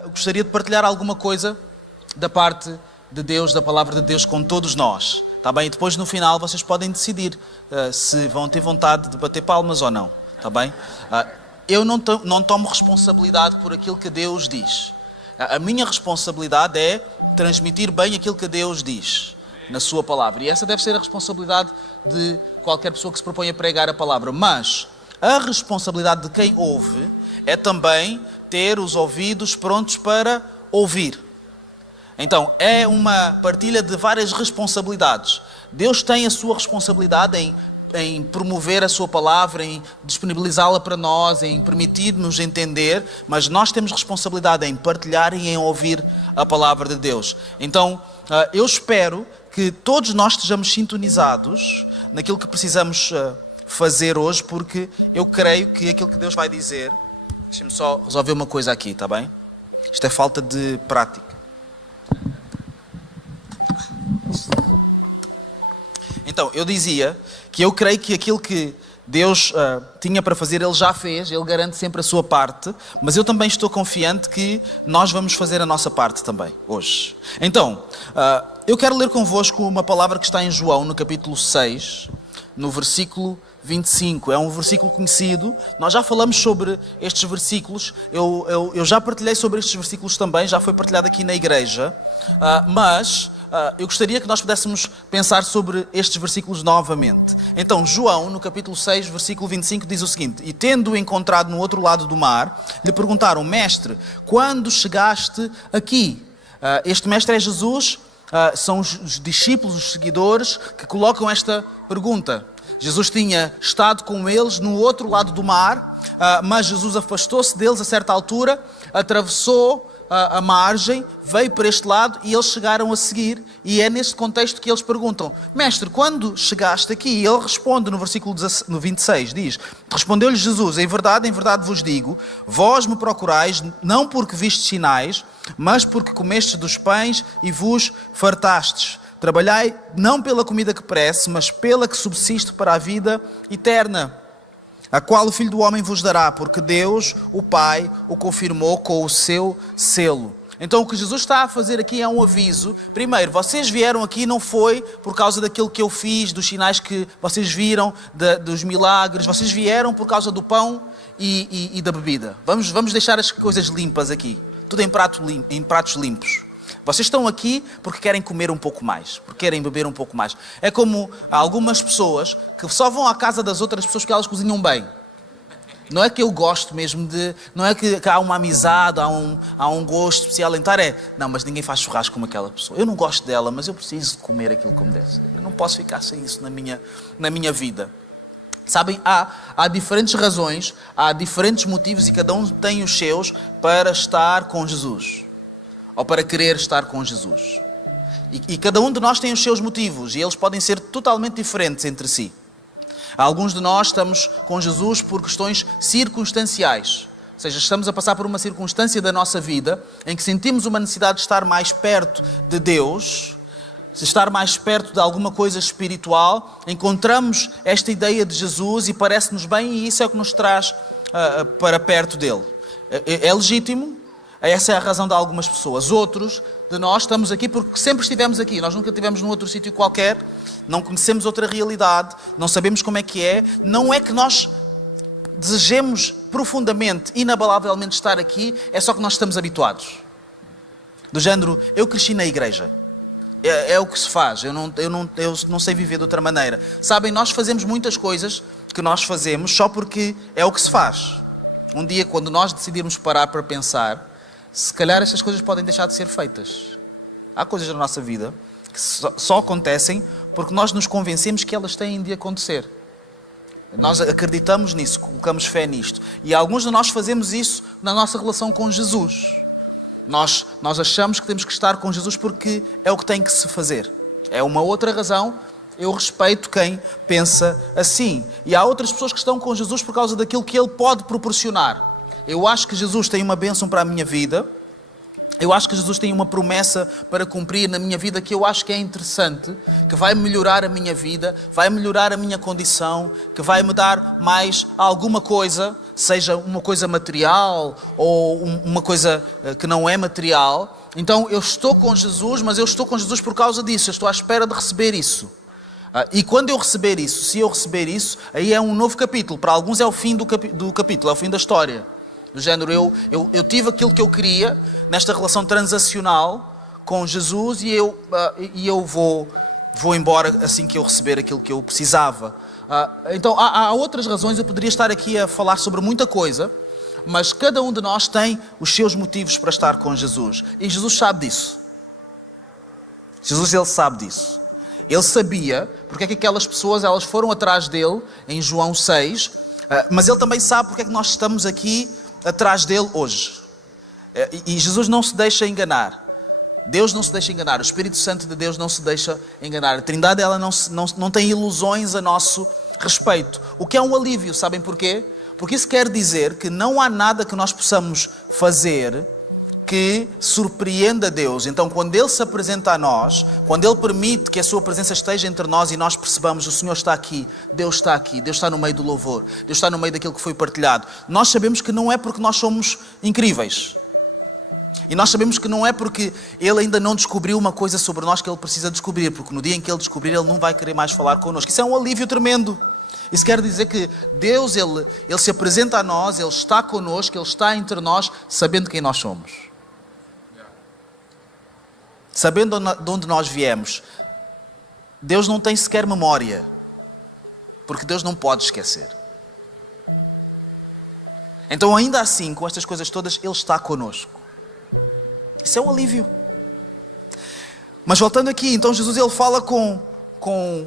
Eu gostaria de partilhar alguma coisa da parte de Deus, da palavra de Deus com todos nós. Está bem? E depois no final vocês podem decidir se vão ter vontade de bater palmas ou não. Está bem? Eu não tomo responsabilidade por aquilo que Deus diz. A minha responsabilidade é transmitir bem aquilo que Deus diz na sua palavra. E essa deve ser a responsabilidade de qualquer pessoa que se propõe a pregar a palavra. Mas a responsabilidade de quem ouve é também ter os ouvidos prontos para ouvir. Então, é uma partilha de várias responsabilidades. Deus tem a sua responsabilidade em promover a sua palavra, em disponibilizá-la para nós, em permitir-nos entender, mas nós temos responsabilidade em partilhar e em ouvir a palavra de Deus. Então, eu espero que todos nós estejamos sintonizados naquilo que precisamos fazer hoje, porque eu creio que aquilo que Deus vai dizer... Deixa-me só resolver uma coisa aqui, está bem? Isto é falta de prática. Então, eu dizia que eu creio que aquilo que Deus tinha para fazer, Ele já fez, Ele garante sempre a sua parte, mas eu também estou confiante que nós vamos fazer a nossa parte também, hoje. Então, eu quero ler convosco uma palavra que está em João, no capítulo 6, no versículo 25, é um versículo conhecido. Nós já falamos sobre estes versículos, eu já partilhei sobre estes versículos também, já foi partilhado aqui na igreja, mas eu gostaria que nós pudéssemos pensar sobre estes versículos novamente. Então, João, no capítulo 6, versículo 25, diz o seguinte: E tendo-o encontrado no outro lado do mar, lhe perguntaram: Mestre, quando chegaste aqui? Este mestre é Jesus, são os discípulos, os seguidores, que colocam esta pergunta. Jesus tinha estado com eles no outro lado do mar, mas Jesus afastou-se deles a certa altura, atravessou a margem, veio para este lado e eles chegaram a seguir. E é neste contexto que eles perguntam: Mestre, quando chegaste aqui? E ele responde no versículo 26, diz: Respondeu-lhe Jesus: em verdade vos digo, vós me procurais não porque vistes sinais, mas porque comestes dos pães e vos fartastes. Trabalhai não pela comida que perece, mas pela que subsiste para a vida eterna, a qual o Filho do Homem vos dará, porque Deus, o Pai, o confirmou com o seu selo. Então o que Jesus está a fazer aqui é um aviso. Primeiro, vocês vieram aqui não foi por causa daquilo que eu fiz, dos sinais que vocês viram, dos milagres. Vocês vieram por causa do pão e da bebida. Vamos deixar as coisas limpas aqui. Tudo em pratos limpos. Vocês estão aqui porque querem comer um pouco mais, porque querem beber um pouco mais. É como algumas pessoas que só vão à casa das outras pessoas porque elas cozinham bem. Não é que eu gosto mesmo de... Não é que há uma amizade, há um gosto especial em estar. Não, mas ninguém faz churrasco como aquela pessoa. Eu não gosto dela, mas eu preciso de comer aquilo como deve ser. Eu não posso ficar sem isso na minha vida. Sabem, há diferentes razões, há diferentes motivos e cada um tem os seus para estar com Jesus. Ou para querer estar com Jesus. E cada um de nós tem os seus motivos, e eles podem ser totalmente diferentes entre si. Alguns de nós estamos com Jesus por questões circunstanciais. Ou seja, estamos a passar por uma circunstância da nossa vida em que sentimos uma necessidade de estar mais perto de Deus, de estar mais perto de alguma coisa espiritual. Encontramos esta ideia de Jesus e parece-nos bem, e isso é o que nos traz para perto dele. É legítimo. Essa é a razão de algumas pessoas. Outros de nós estamos aqui porque sempre estivemos aqui. Nós nunca estivemos num outro sítio qualquer. Não conhecemos outra realidade. Não sabemos como é que é. Não é que nós desejemos profundamente, inabalavelmente estar aqui. É só que nós estamos habituados. Do género, eu cresci na igreja. É o que se faz. Eu não sei viver de outra maneira. Sabem, nós fazemos muitas coisas que nós fazemos só porque é o que se faz. Um dia, quando nós decidirmos parar para pensar, se calhar estas coisas podem deixar de ser feitas. Há coisas na nossa vida que só acontecem porque nós nos convencemos que elas têm de acontecer. Nós acreditamos nisso, colocamos fé nisto. E alguns de nós fazemos isso na nossa relação com Jesus. Nós achamos que temos que estar com Jesus porque é o que tem que se fazer. É uma outra razão. Eu respeito quem pensa assim. E há outras pessoas que estão com Jesus por causa daquilo que Ele pode proporcionar. Eu acho que Jesus tem uma bênção para a minha vida. Eu acho que Jesus tem uma promessa para cumprir na minha vida que eu acho que é interessante, que vai melhorar a minha vida, vai melhorar a minha condição, que vai me dar mais alguma coisa, seja uma coisa material ou uma coisa que não é material. Então eu estou com Jesus, mas eu estou com Jesus por causa disso, eu estou à espera de receber isso. E quando eu receber isso, se eu receber isso, aí é um novo capítulo. Para alguns é o fim do capítulo, é o fim da história. Do género, eu tive aquilo que eu queria nesta relação transacional com Jesus e eu vou embora assim que eu receber aquilo que eu precisava. Então, há outras razões, eu poderia estar aqui a falar sobre muita coisa, mas cada um de nós tem os seus motivos para estar com Jesus. E Jesus sabe disso. Jesus, ele sabe disso. Ele sabia porque é que aquelas pessoas elas foram atrás dele em João 6, mas ele também sabe porque é que nós estamos aqui atrás dele hoje. E Jesus não se deixa enganar. Deus não se deixa enganar. O Espírito Santo de Deus não se deixa enganar. A Trindade ela não tem ilusões a nosso respeito. O que é um alívio, sabem porquê? Porque isso quer dizer que não há nada que nós possamos fazer que surpreenda Deus. Então, quando Ele se apresenta a nós, quando Ele permite que a Sua presença esteja entre nós e nós percebamos o Senhor está aqui, Deus está no meio do louvor, Deus está no meio daquilo que foi partilhado, nós sabemos que não é porque nós somos incríveis. E nós sabemos que não é porque Ele ainda não descobriu uma coisa sobre nós que Ele precisa descobrir, porque no dia em que Ele descobrir, Ele não vai querer mais falar connosco. Isso é um alívio tremendo. Isso quer dizer que Deus, Ele se apresenta a nós, Ele está connosco, Ele está entre nós, sabendo quem nós somos. Sabendo de onde nós viemos. Deus não tem sequer memória, porque Deus não pode esquecer. Então, ainda assim, com estas coisas todas, Ele está connosco. Isso é um alívio. Mas voltando aqui, então Jesus ele fala com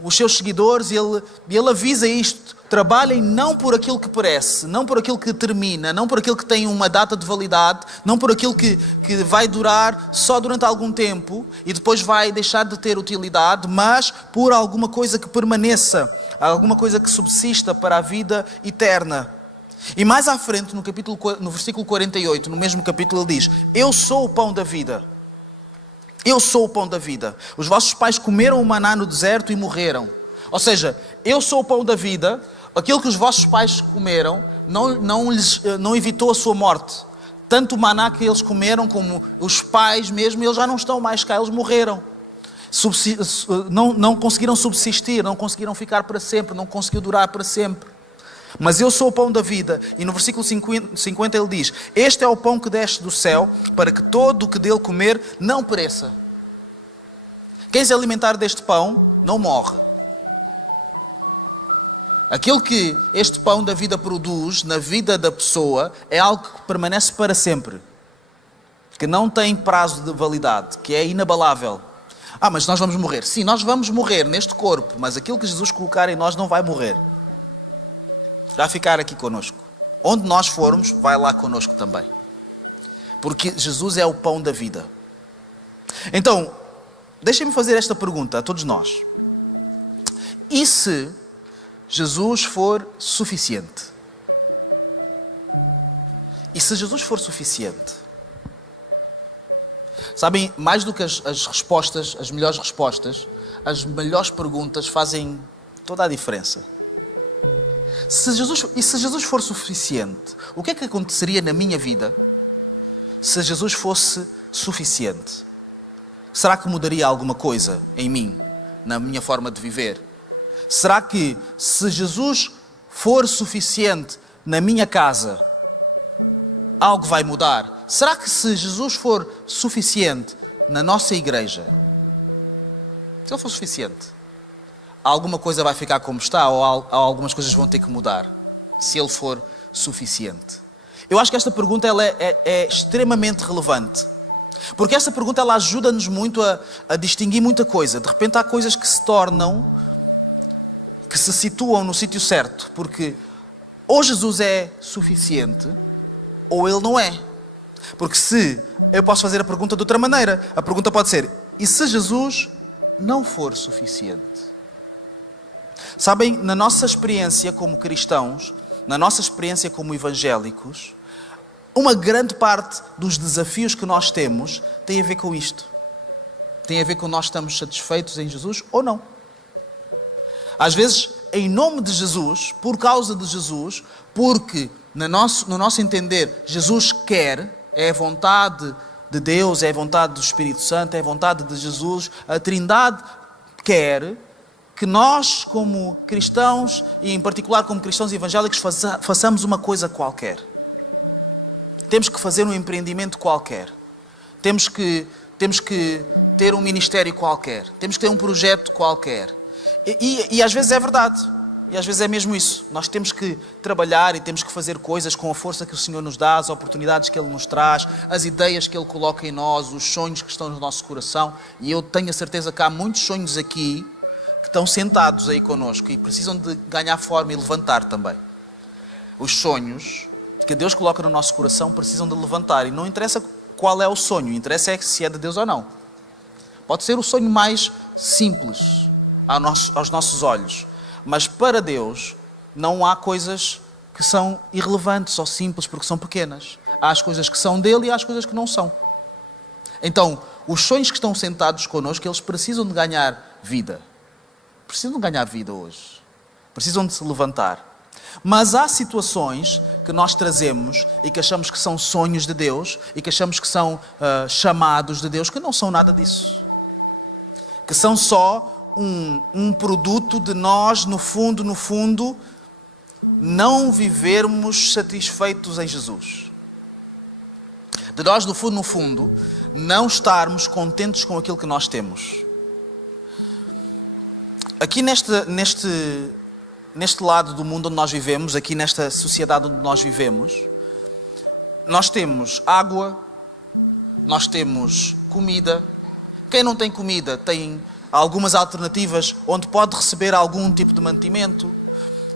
os seus seguidores e ele avisa isto. Trabalhem não por aquilo que parece, não por aquilo que termina, não por aquilo que tem uma data de validade, não por aquilo que vai durar só durante algum tempo e depois vai deixar de ter utilidade, mas por alguma coisa que permaneça, alguma coisa que subsista para a vida eterna. E mais à frente, no versículo 48, no mesmo capítulo, ele diz: Eu sou o pão da vida. Eu sou o pão da vida. Os vossos pais comeram o maná no deserto e morreram. Ou seja, eu sou o pão da vida. Aquilo que os vossos pais comeram não evitou a sua morte. Tanto o maná que eles comeram como os pais mesmo, eles já não estão mais cá, eles morreram. Não conseguiram subsistir, não conseguiram ficar para sempre, não conseguiu durar para sempre. Mas eu sou o pão da vida. E no versículo 50 ele diz: Este é o pão que desce do céu, para que todo o que dele comer não pereça. Quem se alimentar deste pão, não morre. Aquilo que este pão da vida produz na vida da pessoa é algo que permanece para sempre. Que não tem prazo de validade, que é inabalável. Mas nós vamos morrer. Sim, nós vamos morrer neste corpo, mas aquilo que Jesus colocar em nós não vai morrer. Vai ficar aqui conosco. Onde nós formos, vai lá conosco também. Porque Jesus é o pão da vida. Então, deixem-me fazer esta pergunta a todos nós. E se Jesus for suficiente? E se Jesus for suficiente? Sabem, mais do que as respostas, as melhores respostas, as melhores perguntas fazem toda a diferença. Se Jesus for suficiente, o que é que aconteceria na minha vida se Jesus fosse suficiente? Será que mudaria alguma coisa em mim, na minha forma de viver? Será que se Jesus for suficiente na minha casa, algo vai mudar? Será que se Jesus for suficiente na nossa igreja, se Ele for suficiente, alguma coisa vai ficar como está ou algumas coisas vão ter que mudar, se Ele for suficiente? Eu acho que esta pergunta ela é extremamente relevante. Porque esta pergunta ela ajuda-nos muito a distinguir muita coisa. De repente há coisas que se situam no sítio certo. Porque ou Jesus é suficiente ou Ele não é. Porque se eu posso fazer a pergunta de outra maneira, a pergunta pode ser: e se Jesus não for suficiente? Sabem, na nossa experiência como cristãos, na nossa experiência como evangélicos, uma grande parte dos desafios que nós temos tem a ver com isto. Tem a ver com nós estamos satisfeitos em Jesus ou não. Às vezes, em nome de Jesus, por causa de Jesus, porque no nosso entender, Jesus quer, é a vontade de Deus, é a vontade do Espírito Santo, é a vontade de Jesus, a Trindade quer que nós, como cristãos, e em particular como cristãos evangélicos, façamos uma coisa qualquer. Temos que fazer um empreendimento qualquer. Temos que ter um ministério qualquer. Temos que ter um projeto qualquer. E às vezes é verdade. E às vezes é mesmo isso. Nós temos que trabalhar e temos que fazer coisas com a força que o Senhor nos dá, as oportunidades que Ele nos traz, as ideias que Ele coloca em nós, os sonhos que estão no nosso coração. E eu tenho a certeza que há muitos sonhos aqui que estão sentados aí connosco e precisam de ganhar forma e levantar também. Os sonhos que Deus coloca no nosso coração precisam de levantar. E não interessa qual é o sonho, interessa se é de Deus ou não. Pode ser o sonho mais simples aos nossos olhos. Mas para Deus não há coisas que são irrelevantes ou simples porque são pequenas. Há as coisas que são dele e há as coisas que não são. Então, os sonhos que estão sentados connosco, eles precisam de ganhar vida. Precisam de ganhar vida hoje. Precisam de se levantar. Mas há situações que nós trazemos e que achamos que são sonhos de Deus e que achamos que são chamados de Deus, que não são nada disso. Que são só um produto de nós, no fundo, não vivermos satisfeitos em Jesus. De nós, no fundo, não estarmos contentes com aquilo que nós temos. Aqui neste lado do mundo onde nós vivemos, aqui nesta sociedade onde nós vivemos, nós temos água, nós temos comida. Quem não tem comida tem algumas alternativas onde pode receber algum tipo de mantimento.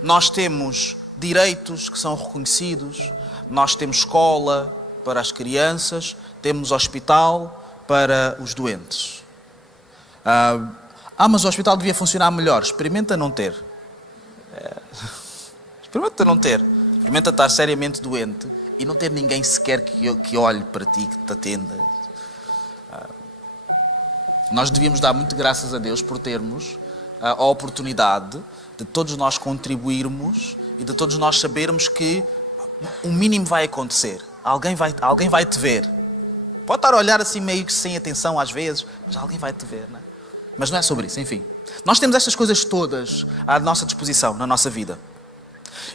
Nós temos direitos que são reconhecidos, nós temos escola para as crianças, temos hospital para os doentes. Mas o hospital devia funcionar melhor. Experimenta não ter. Experimenta não ter. Experimenta estar seriamente doente e não ter ninguém sequer que olhe para ti, que te atenda. Nós devíamos dar muito graças a Deus por termos a oportunidade de todos nós contribuirmos e de todos nós sabermos que o mínimo vai acontecer. Alguém vai te ver. Pode estar a olhar assim meio que sem atenção às vezes, mas alguém vai te ver, não é? Mas não é sobre isso, enfim. Nós temos estas coisas todas à nossa disposição, na nossa vida.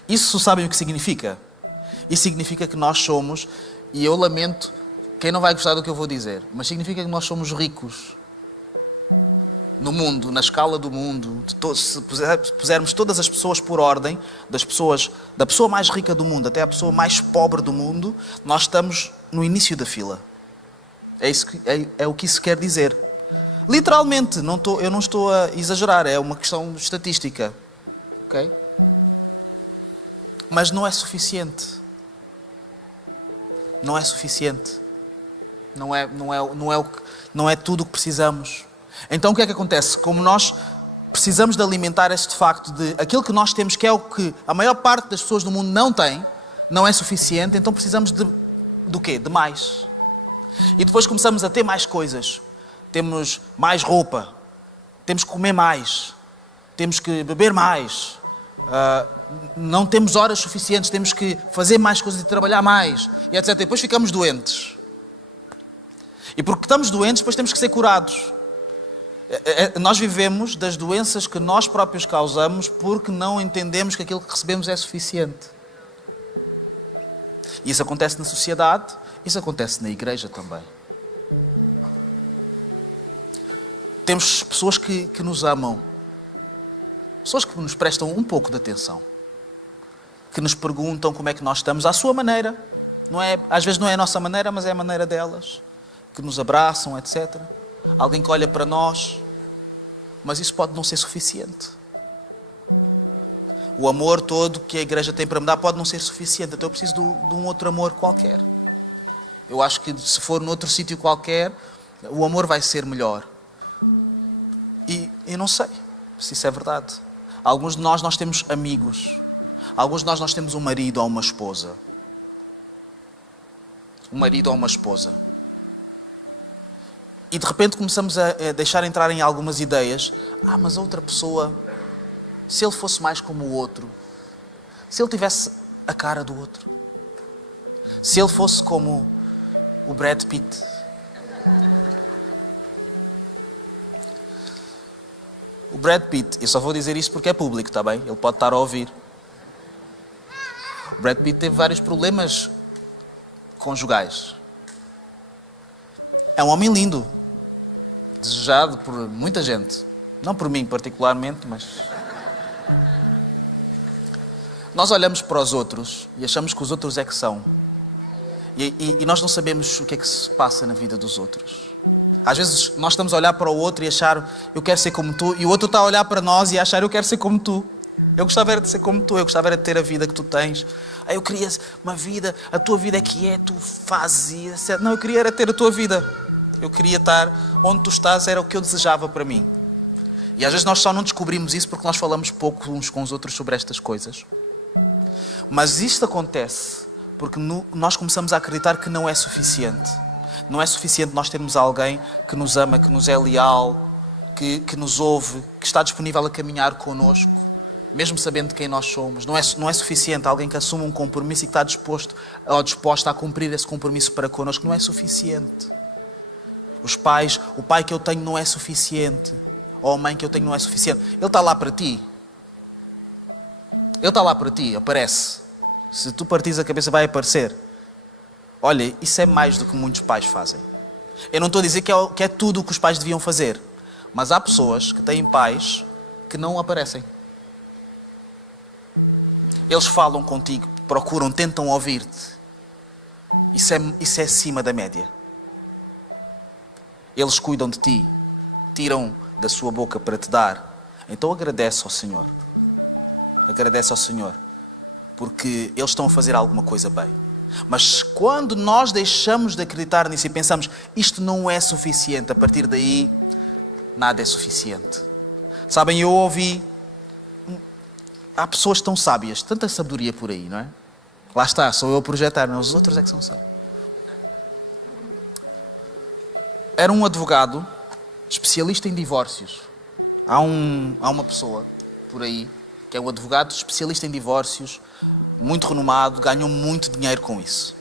Isso sabem o que significa? Isso significa que nós somos, e eu lamento quem não vai gostar do que eu vou dizer, mas significa que nós somos ricos. No mundo, na escala do mundo, se pusermos todas as pessoas por ordem, da pessoa mais rica do mundo até a pessoa mais pobre do mundo, nós estamos no início da fila. É o que isso quer dizer. Literalmente, eu não estou a exagerar, é uma questão estatística. Okay? Mas não é suficiente. Não é suficiente. Não é tudo o que precisamos. Então o que é que acontece? Como nós precisamos de alimentar este facto de aquilo que nós temos, que é o que a maior parte das pessoas do mundo não tem, não é suficiente, então precisamos do quê? De mais. E depois começamos a ter mais coisas. Temos mais roupa, temos que comer mais, temos que beber mais, não temos horas suficientes, temos que fazer mais coisas e trabalhar mais, e etc. E depois ficamos doentes. E porque estamos doentes, depois temos que ser curados. Nós vivemos das doenças que nós próprios causamos porque não entendemos que aquilo que recebemos é suficiente. E isso acontece na sociedade, isso acontece na igreja também. Temos pessoas que nos amam, pessoas que nos prestam um pouco de atenção, que nos perguntam como é que nós estamos, à sua maneira. Às vezes não é a nossa maneira, mas é a maneira delas, que nos abraçam, etc. Alguém que olha para nós, mas isso pode não ser suficiente. O amor todo que a igreja tem para me dar pode não ser suficiente, então eu preciso de um outro amor qualquer. Eu acho que se for noutro sítio qualquer, o amor vai ser melhor. E eu não sei se isso é verdade. Alguns de nós temos amigos. Alguns de nós temos um marido ou uma esposa. um marido ou uma esposa. E de repente começamos a deixar entrar em algumas ideias. Mas a outra pessoa, se ele fosse mais como o outro, se ele tivesse a cara do outro, se ele fosse como o Brad Pitt. O Brad Pitt, eu só vou dizer isto porque é público, está bem? Ele pode estar a ouvir. O Brad Pitt teve vários problemas conjugais. É um homem lindo, desejado por muita gente. Não por mim particularmente, mas... Nós olhamos para os outros e achamos que os outros é que são. E nós não sabemos o que é que se passa na vida dos outros. Às vezes nós estamos a olhar para o outro e achar, eu quero ser como tu, e o outro está a olhar para nós e a achar, eu quero ser como tu. Eu gostava era de ser como tu, eu gostava era de ter a vida que tu tens. Eu queria uma vida, a tua vida é que é, tu fazes isso. Não, eu queria era ter a tua vida. Eu queria estar onde tu estás, era o que eu desejava para mim. E às vezes nós só não descobrimos isso porque nós falamos pouco uns com os outros sobre estas coisas. Mas isto acontece porque nós começamos a acreditar que não é suficiente. Não é suficiente nós termos alguém que nos ama, que nos é leal, que nos ouve, que está disponível a caminhar connosco, mesmo sabendo quem nós somos. Não é suficiente alguém que assume um compromisso e que está disposto ou disposta a cumprir esse compromisso para connosco. Não é suficiente. O pai que eu tenho não é suficiente. Ou a mãe que eu tenho não é suficiente. Ele está lá para ti. Ele está lá para ti, aparece. Se tu partires a cabeça, vai aparecer. Olha, isso é mais do que muitos pais fazem. Eu não estou a dizer que é tudo o que os pais deviam fazer. Mas há pessoas que têm pais que não aparecem. Eles falam contigo, procuram, tentam ouvir-te. Isso é acima da média. Eles cuidam de ti. Tiram da sua boca para te dar. Então agradece ao Senhor. Agradece ao Senhor. Porque eles estão a fazer alguma coisa bem. Mas quando nós deixamos de acreditar nisso e pensamos, isto não é suficiente, a partir daí, nada é suficiente. Sabem, eu ouvi... Há pessoas tão sábias, tanta sabedoria por aí, não é? Lá está, sou eu a projetar, não, os outros é que são sábios. Era um advogado especialista em divórcios. Há uma pessoa por aí que é um advogado especialista em divórcios, muito renomado, ganhou muito dinheiro com isso.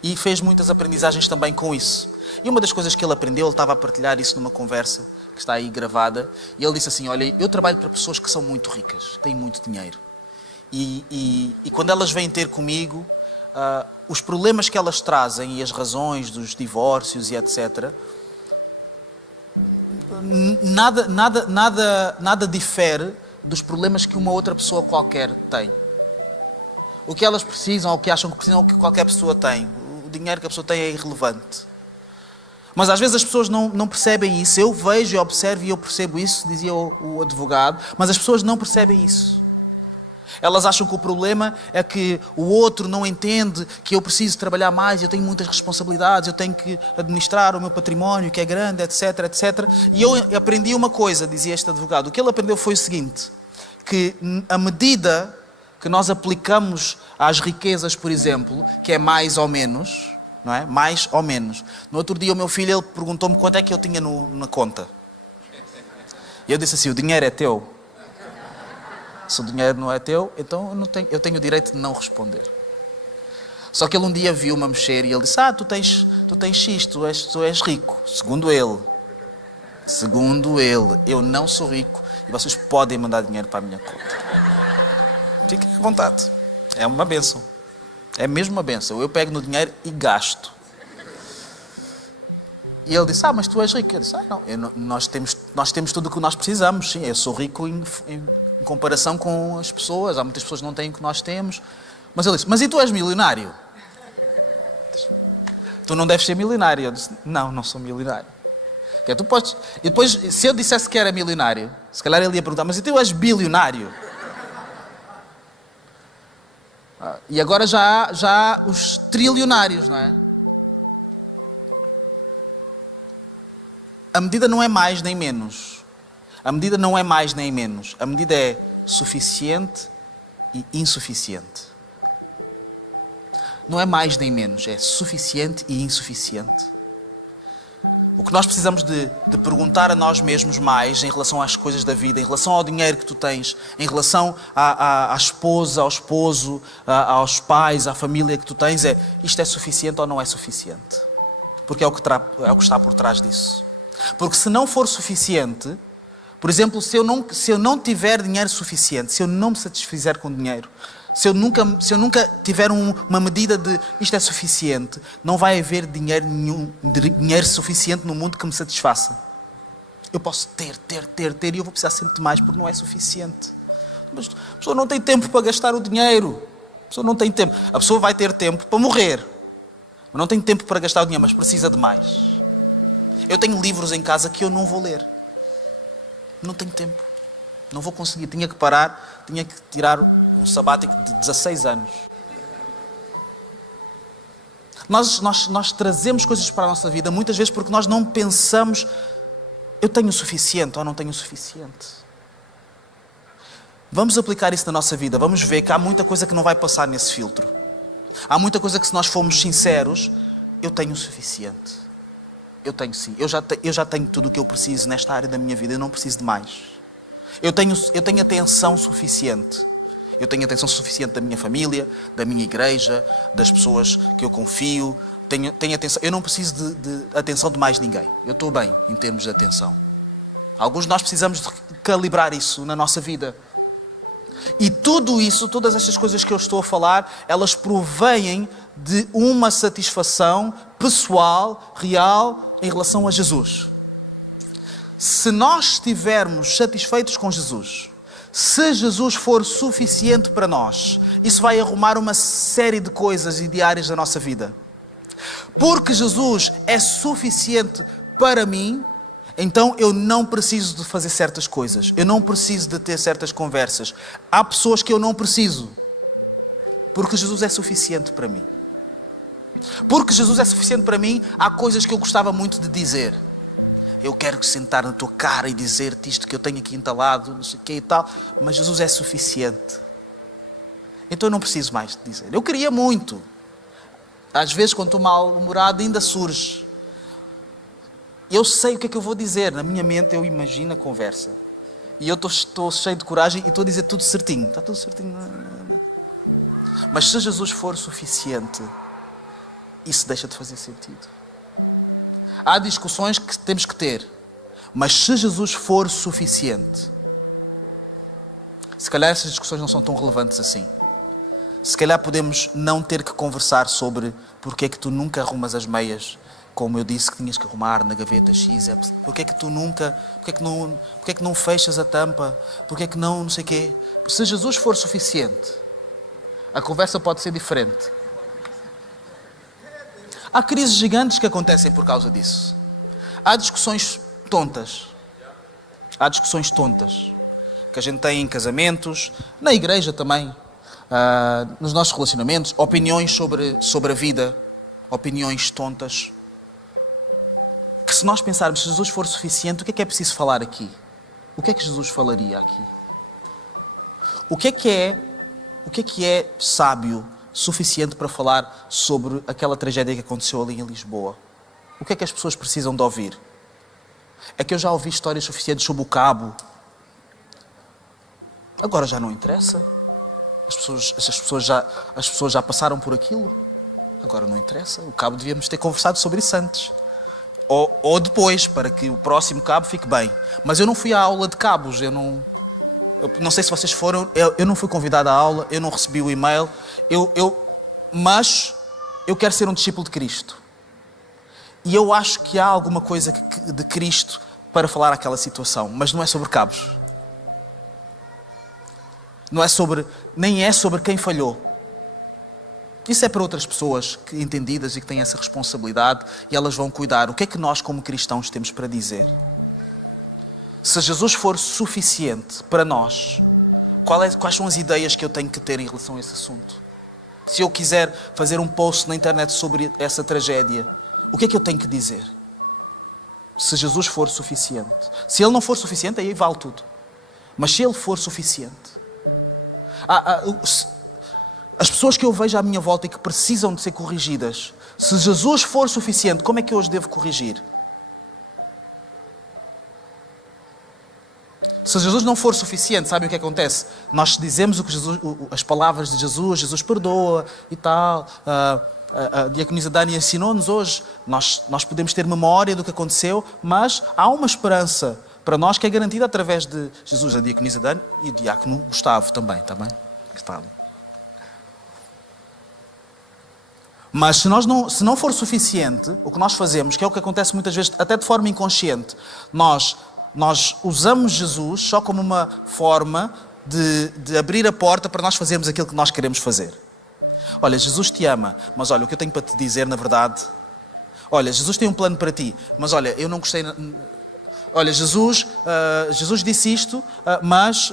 E fez muitas aprendizagens também com isso. E uma das coisas que ele aprendeu, ele estava a partilhar isso numa conversa que está aí gravada, e ele disse assim, olha, eu trabalho para pessoas que são muito ricas, têm muito dinheiro. E quando elas vêm ter comigo, os problemas que elas trazem e as razões dos divórcios e etc., nada difere dos problemas que uma outra pessoa qualquer tem. O que elas precisam, ou o que acham que precisam, ou o que qualquer pessoa tem. O dinheiro que a pessoa tem é irrelevante. Mas às vezes as pessoas não percebem isso. Eu vejo, eu observo e eu percebo isso, dizia o advogado, mas as pessoas não percebem isso. Elas acham que o problema é que o outro não entende que eu preciso trabalhar mais, eu tenho muitas responsabilidades, eu tenho que administrar o meu património, que é grande, etc, etc. E eu aprendi uma coisa, dizia este advogado. O que ele aprendeu foi o seguinte, que a medida que nós aplicamos às riquezas, por exemplo, que é mais ou menos, não é? Mais ou menos. No outro dia o meu filho ele perguntou-me quanto é que eu tinha na conta. E eu disse assim, o dinheiro é teu. Se o dinheiro não é teu, então eu tenho o direito de não responder. Só que ele um dia viu-me a mexer e ele disse, tu tens X, tu és rico. Segundo ele, eu não sou rico e vocês podem mandar dinheiro para a minha conta. Fiquem à vontade. É uma bênção. É mesmo uma bênção. Eu pego no dinheiro e gasto. E ele disse, mas tu és rico. Eu disse, não. Nós temos tudo o que nós precisamos. Sim, eu sou rico em comparação com as pessoas. Há muitas pessoas que não têm o que nós temos. Mas ele disse, mas e tu és milionário? Tu não deves ser milionário. Eu disse, não sou milionário. Tu podes... E depois, se eu dissesse que era milionário, se calhar ele ia perguntar, mas e tu és bilionário? E agora já há os trilionários, não é? A medida não é mais nem menos. A medida não é mais nem menos. A medida é suficiente e insuficiente. Não é mais nem menos, é suficiente e insuficiente. O que nós precisamos de perguntar a nós mesmos mais em relação às coisas da vida, em relação ao dinheiro que tu tens, em relação à esposa, ao esposo, aos pais, à família que tu tens, é: isto é suficiente ou não é suficiente? Porque é o que está por trás disso. Porque se não for suficiente, por exemplo, se eu não tiver dinheiro suficiente, se eu não me satisfizer com dinheiro, se eu nunca tiver uma medida de isto é suficiente, não vai haver dinheiro suficiente no mundo que me satisfaça. Eu posso ter e eu vou precisar sempre de mais porque não é suficiente. Mas a pessoa não tem tempo para gastar o dinheiro. A pessoa não tem tempo. A pessoa vai ter tempo para morrer. Mas não tem tempo para gastar o dinheiro, mas precisa de mais. Eu tenho livros em casa que eu não vou ler. Não tenho tempo. Não vou conseguir. Tinha que parar, tinha que tirar um sabático de 16 anos. Nós trazemos coisas para a nossa vida muitas vezes porque nós não pensamos: eu tenho o suficiente ou não tenho o suficiente. Vamos aplicar isso na nossa vida. Vamos ver que há muita coisa que não vai passar nesse filtro. Há muita coisa que, se nós formos sinceros, eu tenho o suficiente. Eu tenho sim. Eu já tenho tudo o que eu preciso nesta área da minha vida. Eu não preciso de mais. Eu tenho atenção suficiente. Eu tenho atenção suficiente da minha família, da minha igreja, das pessoas que eu confio. Tenho atenção. Eu não preciso de atenção de mais ninguém. Eu estou bem em termos de atenção. Alguns de nós precisamos de calibrar isso na nossa vida. E tudo isso, todas estas coisas que eu estou a falar, elas provêm de uma satisfação pessoal, real, em relação a Jesus. Se nós estivermos satisfeitos com Jesus, se Jesus for suficiente para nós, isso vai arrumar uma série de coisas e de áreas da nossa vida. Porque Jesus é suficiente para mim, então eu não preciso de fazer certas coisas. Eu não preciso de ter certas conversas. Há pessoas que eu não preciso. Porque Jesus é suficiente para mim. Porque Jesus é suficiente para mim, há coisas que eu gostava muito de dizer. Eu quero sentar na tua cara e dizer-te isto que eu tenho aqui entalado, não sei o que e tal, mas Jesus é suficiente. Então eu não preciso mais de dizer. Eu queria muito. Às vezes, quando estou mal-humorado, ainda surge. Eu sei o que é que eu vou dizer. Na minha mente, eu imagino a conversa. E eu estou cheio de coragem e estou a dizer tudo certinho. Está tudo certinho. Mas se Jesus for suficiente, isso deixa de fazer sentido. Há discussões que temos que ter, mas se Jesus for suficiente, se calhar essas discussões não são tão relevantes assim. Se calhar podemos não ter que conversar sobre porque é que tu nunca arrumas as meias, como eu disse que tinhas que arrumar na gaveta X, porque é que tu nunca, porque é que não fechas a tampa, porque é que não sei o quê. Se Jesus for suficiente, a conversa pode ser diferente. Há crises gigantes que acontecem por causa disso. Há discussões tontas. Há discussões tontas que a gente tem em casamentos, na igreja também, nos nossos relacionamentos, opiniões sobre a vida, opiniões tontas. Que se nós pensarmos, se Jesus for suficiente, o que é preciso falar aqui? O que é que Jesus falaria aqui? O que é sábio suficiente para falar sobre aquela tragédia que aconteceu ali em Lisboa? O que é que as pessoas precisam de ouvir? É que eu já ouvi histórias suficientes sobre o Cabo. Agora já não interessa. As pessoas já passaram por aquilo. Agora não interessa. O Cabo devíamos ter conversado sobre isso antes. Ou depois, para que o próximo Cabo fique bem. Mas eu não fui à aula de cabos. Eu não sei se vocês foram. Eu não fui convidado à aula. Eu não recebi o e-mail. Mas eu quero ser um discípulo de Cristo. E eu acho que há alguma coisa de Cristo para falar aquela situação. Mas não é sobre cabos. Nem é sobre quem falhou. Isso é para outras pessoas entendidas e que têm essa responsabilidade e elas vão cuidar. O que é que nós, como cristãos, temos para dizer? Se Jesus for suficiente para nós, quais são as ideias que eu tenho que ter em relação a esse assunto? Se eu quiser fazer um post na internet sobre essa tragédia, o que é que eu tenho que dizer? Se Jesus for suficiente. Se Ele não for suficiente, aí vale tudo. Mas se Ele for suficiente. As pessoas que eu vejo à minha volta e que precisam de ser corrigidas, se Jesus for suficiente, como é que eu os devo corrigir? Se Jesus não for suficiente, sabem o que acontece? Nós dizemos o que as palavras de Jesus, Jesus perdoa e tal. A diaconisa Dani ensinou-nos hoje. Nós podemos ter memória do que aconteceu, mas há uma esperança para nós que é garantida através de Jesus, a diaconisa Dani e o diácono Gustavo também, que está ali. Mas se não for suficiente, o que nós fazemos, que é o que acontece muitas vezes, até de forma inconsciente, nós usamos Jesus só como uma forma de abrir a porta para nós fazermos aquilo que nós queremos fazer. Olha, Jesus te ama, mas olha, o que eu tenho para te dizer, na verdade... Olha, Jesus tem um plano para ti, mas olha, eu não gostei... Olha, Jesus disse isto, mas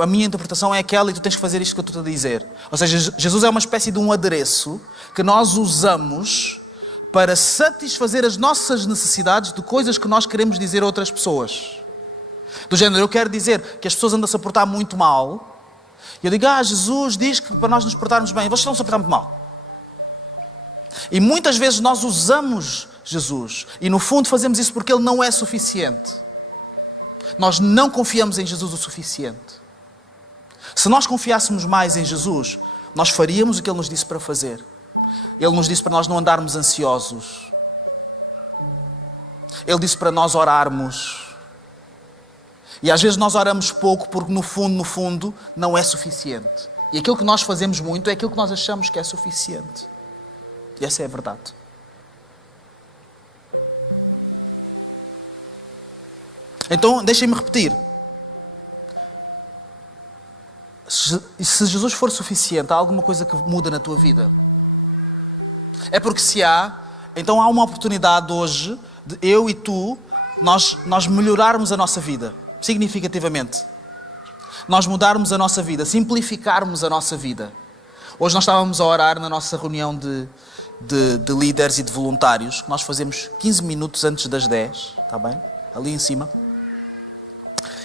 a minha interpretação é aquela e tu tens que fazer isto que eu estou a dizer. Ou seja, Jesus é uma espécie de um adereço que nós usamos para satisfazer as nossas necessidades de coisas que nós queremos dizer a outras pessoas. Do género, eu quero dizer que as pessoas andam-se a portar muito mal, e eu digo, Jesus diz que para nós nos portarmos bem, vocês estão-se a portar muito mal. E muitas vezes nós usamos Jesus, e no fundo fazemos isso porque Ele não é suficiente. Nós não confiamos em Jesus o suficiente. Se nós confiássemos mais em Jesus, nós faríamos o que Ele nos disse para fazer. Ele nos disse para nós não andarmos ansiosos. Ele disse para nós orarmos. E às vezes nós oramos pouco porque no fundo, não é suficiente. E aquilo que nós fazemos muito é aquilo que nós achamos que é suficiente. E essa é a verdade. Então, deixem-me repetir. Se Jesus for suficiente, há alguma coisa que muda na tua vida? É porque se há, então há uma oportunidade hoje de eu e tu, nós melhorarmos a nossa vida, significativamente. Nós mudarmos a nossa vida, simplificarmos a nossa vida. Hoje nós estávamos a orar na nossa reunião de líderes e de voluntários, que nós fazemos 15 minutos antes das 10, está bem? Ali em cima.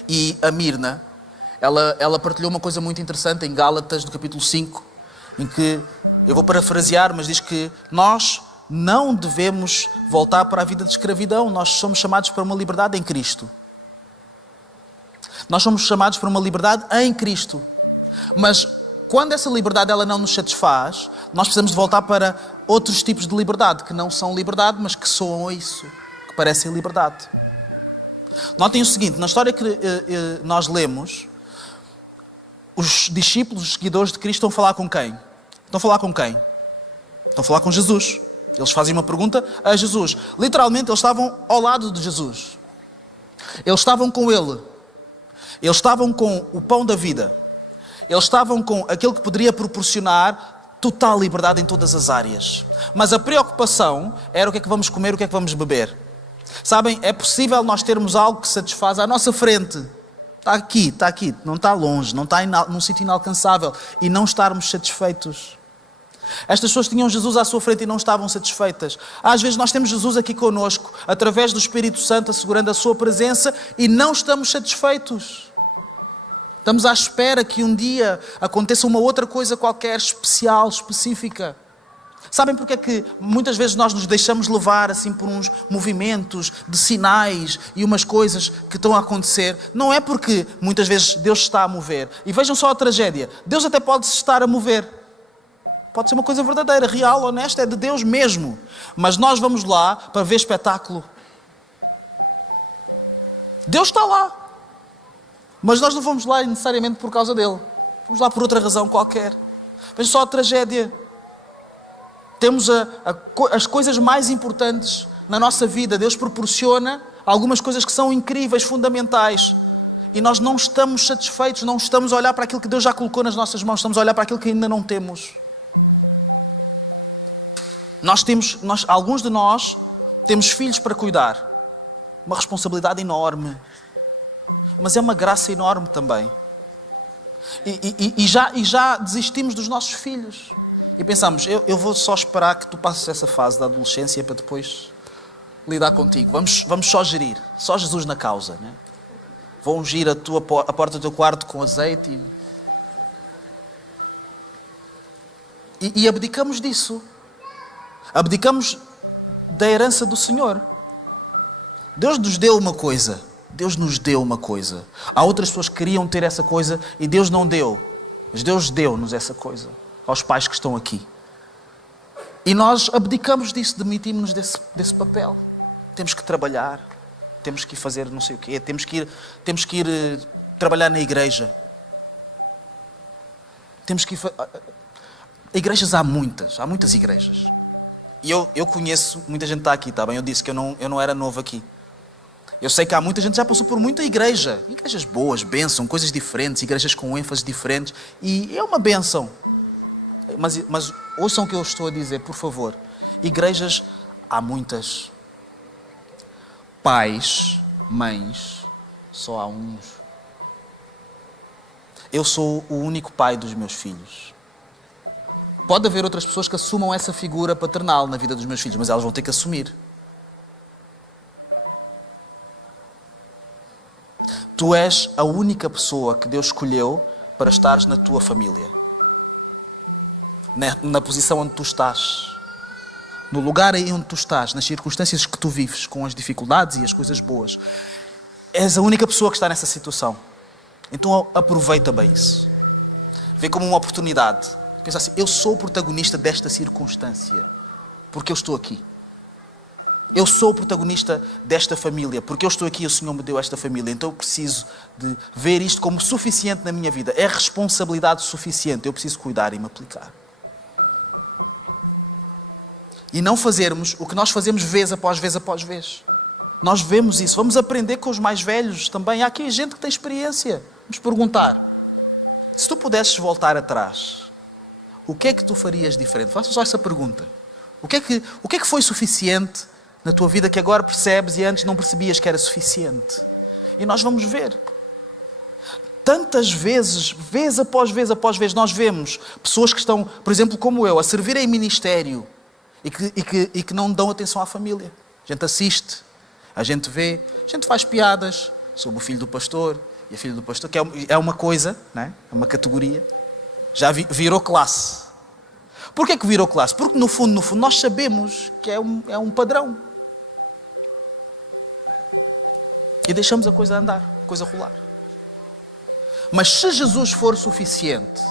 E a Mirna, ela partilhou uma coisa muito interessante em Gálatas, no capítulo 5, em que, eu vou parafrasear, mas diz que nós não devemos voltar para a vida de escravidão. Nós somos chamados para uma liberdade em Cristo. Nós somos chamados para uma liberdade em Cristo. Mas quando essa liberdade ela não nos satisfaz, nós precisamos de voltar para outros tipos de liberdade, que não são liberdade, mas que soam a isso, que parecem liberdade. Notem o seguinte, na história que nós lemos, os discípulos, os seguidores de Cristo estão a falar com quem? Estão a falar com quem? Estão a falar com Jesus. Eles fazem uma pergunta a Jesus. Literalmente, eles estavam ao lado de Jesus. Eles estavam com Ele. Eles estavam com o pão da vida. Eles estavam com aquilo que poderia proporcionar total liberdade em todas as áreas. Mas a preocupação era o que é que vamos comer, o que é que vamos beber. Sabem, é possível nós termos algo que satisfaz à nossa frente. Está aqui, não está longe, não está num sítio inalcançável e não estarmos satisfeitos. Estas pessoas tinham Jesus à sua frente e não estavam satisfeitas. Às vezes nós temos Jesus aqui connosco, através do Espírito Santo, assegurando a sua presença e não estamos satisfeitos. Estamos à espera que um dia aconteça uma outra coisa qualquer, especial, específica. Sabem porque é que muitas vezes nós nos deixamos levar assim por uns movimentos de sinais e umas coisas que estão a acontecer? Não é porque muitas vezes Deus está a mover. E vejam só a tragédia. Deus até pode se estar a mover. Pode ser uma coisa verdadeira, real, honesta, é de Deus mesmo. Mas nós vamos lá para ver espetáculo. Deus está lá. Mas nós não vamos lá necessariamente por causa dele. Vamos lá por outra razão qualquer. Vejam só a tragédia. Temos as coisas mais importantes na nossa vida. Deus proporciona algumas coisas que são incríveis, fundamentais. E nós não estamos satisfeitos, não estamos a olhar para aquilo que Deus já colocou nas nossas mãos, estamos a olhar para aquilo que ainda não temos. Alguns de nós temos filhos para cuidar. Uma responsabilidade enorme. Mas é uma graça enorme também. E já desistimos dos nossos filhos. E pensamos, eu vou só esperar que tu passes essa fase da adolescência para depois lidar contigo. Vamos só gerir. Só Jesus na causa. Né? Vou ungir a porta do teu quarto com azeite. E abdicamos disso. Abdicamos da herança do Senhor. Deus nos deu uma coisa. Deus nos deu uma coisa. Há outras pessoas que queriam ter essa coisa e Deus não deu. Mas Deus deu-nos essa coisa. Aos pais que estão aqui. E nós abdicamos disso, demitimos-nos desse papel. Temos que trabalhar. Temos que ir fazer não sei o quê. Temos que ir trabalhar na igreja. Temos que ir... Igrejas há muitas igrejas. E eu conheço, muita gente está aqui, está bem? Eu disse que eu não era novo aqui. Eu sei que há muita gente que já passou por muita igreja. Igrejas boas, bênção, coisas diferentes, igrejas com ênfase diferentes. E é uma bênção. Mas ouçam o que eu estou a dizer, por favor. Igrejas há muitas. Pais, mães, só há uns. Eu sou o único pai dos meus filhos. Pode haver outras pessoas que assumam essa figura paternal na vida dos meus filhos, mas elas vão ter que assumir. Tu és a única pessoa que Deus escolheu para estares na tua família. Na posição onde tu estás. No lugar aí onde tu estás, nas circunstâncias que tu vives, com as dificuldades e as coisas boas. És a única pessoa que está nessa situação. Então aproveita bem isso. Vê como uma oportunidade. Pensa assim, eu sou o protagonista desta circunstância, porque eu estou aqui. Eu sou o protagonista desta família, porque eu estou aqui e o Senhor me deu esta família. Então eu preciso de ver isto como suficiente na minha vida. É responsabilidade suficiente, eu preciso cuidar e me aplicar. E não fazermos o que nós fazemos vez após vez após vez. Nós vemos isso, vamos aprender com os mais velhos também. Há aqui gente que tem experiência. Vamos perguntar, se tu pudesses voltar atrás, o que é que tu farias diferente? Faça só essa pergunta. O que é que foi suficiente na tua vida que agora percebes e antes não percebias que era suficiente? E nós vamos ver. Tantas vezes, vez após vez, nós vemos pessoas que estão, por exemplo, como eu, a servir em ministério e que não dão atenção à família. A gente assiste, a gente vê, a gente faz piadas sobre o filho do pastor e a filha do pastor, que é uma coisa, não é? É uma categoria. Já virou classe. Porquê que virou classe? Porque no fundo, nós sabemos que é um padrão. E deixamos a coisa andar, a coisa rolar. Mas se Jesus for suficiente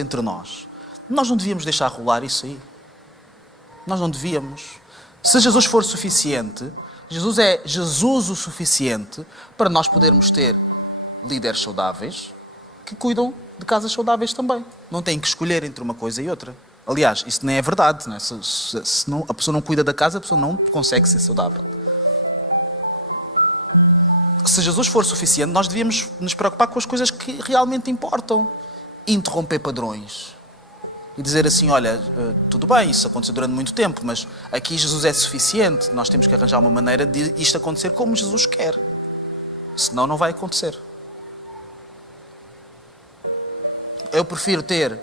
entre nós não devíamos deixar rolar isso aí. Nós não devíamos. Se Jesus for suficiente, Jesus é Jesus o suficiente para nós podermos ter líderes saudáveis que cuidam de casas saudáveis também. Não têm que escolher entre uma coisa e outra. Aliás, isso nem é verdade. Não é? Se a pessoa não cuida da casa, a pessoa não consegue ser saudável. Se Jesus for suficiente, nós devíamos nos preocupar com as coisas que realmente importam. Interromper padrões. E dizer assim, olha, tudo bem, isso aconteceu durante muito tempo, mas aqui Jesus é suficiente. Nós temos que arranjar uma maneira de isto acontecer como Jesus quer. Senão não vai acontecer. Eu prefiro ter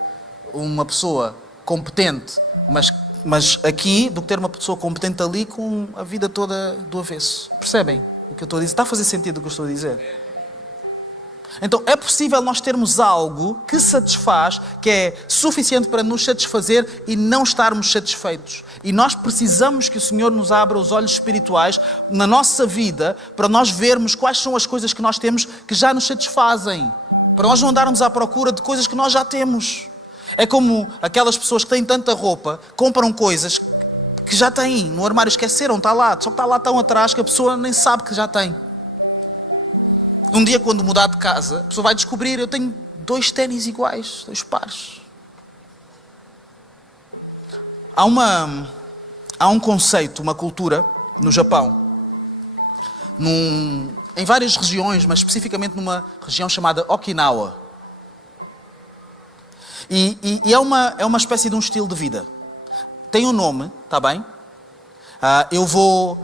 uma pessoa competente, mas aqui, do que ter uma pessoa competente ali com a vida toda do avesso. Percebem o que eu estou a dizer? Está a fazer sentido o que eu estou a dizer? Então, é possível nós termos algo que satisfaz, que é suficiente para nos satisfazer e não estarmos satisfeitos. E nós precisamos que o Senhor nos abra os olhos espirituais na nossa vida para nós vermos quais são as coisas que nós temos que já nos satisfazem. Para nós não andarmos à procura de coisas que nós já temos. É como aquelas pessoas que têm tanta roupa, compram coisas que já têm no armário, esqueceram, está lá, só que está lá tão atrás que a pessoa nem sabe que já tem. Um dia, quando mudar de casa, a pessoa vai descobrir, eu tenho 2 ténis iguais, 2 pares. Há um conceito, uma cultura no Japão, em várias regiões, mas especificamente numa região chamada Okinawa. E é uma espécie de um estilo de vida. Tem um nome, está bem? Eu vou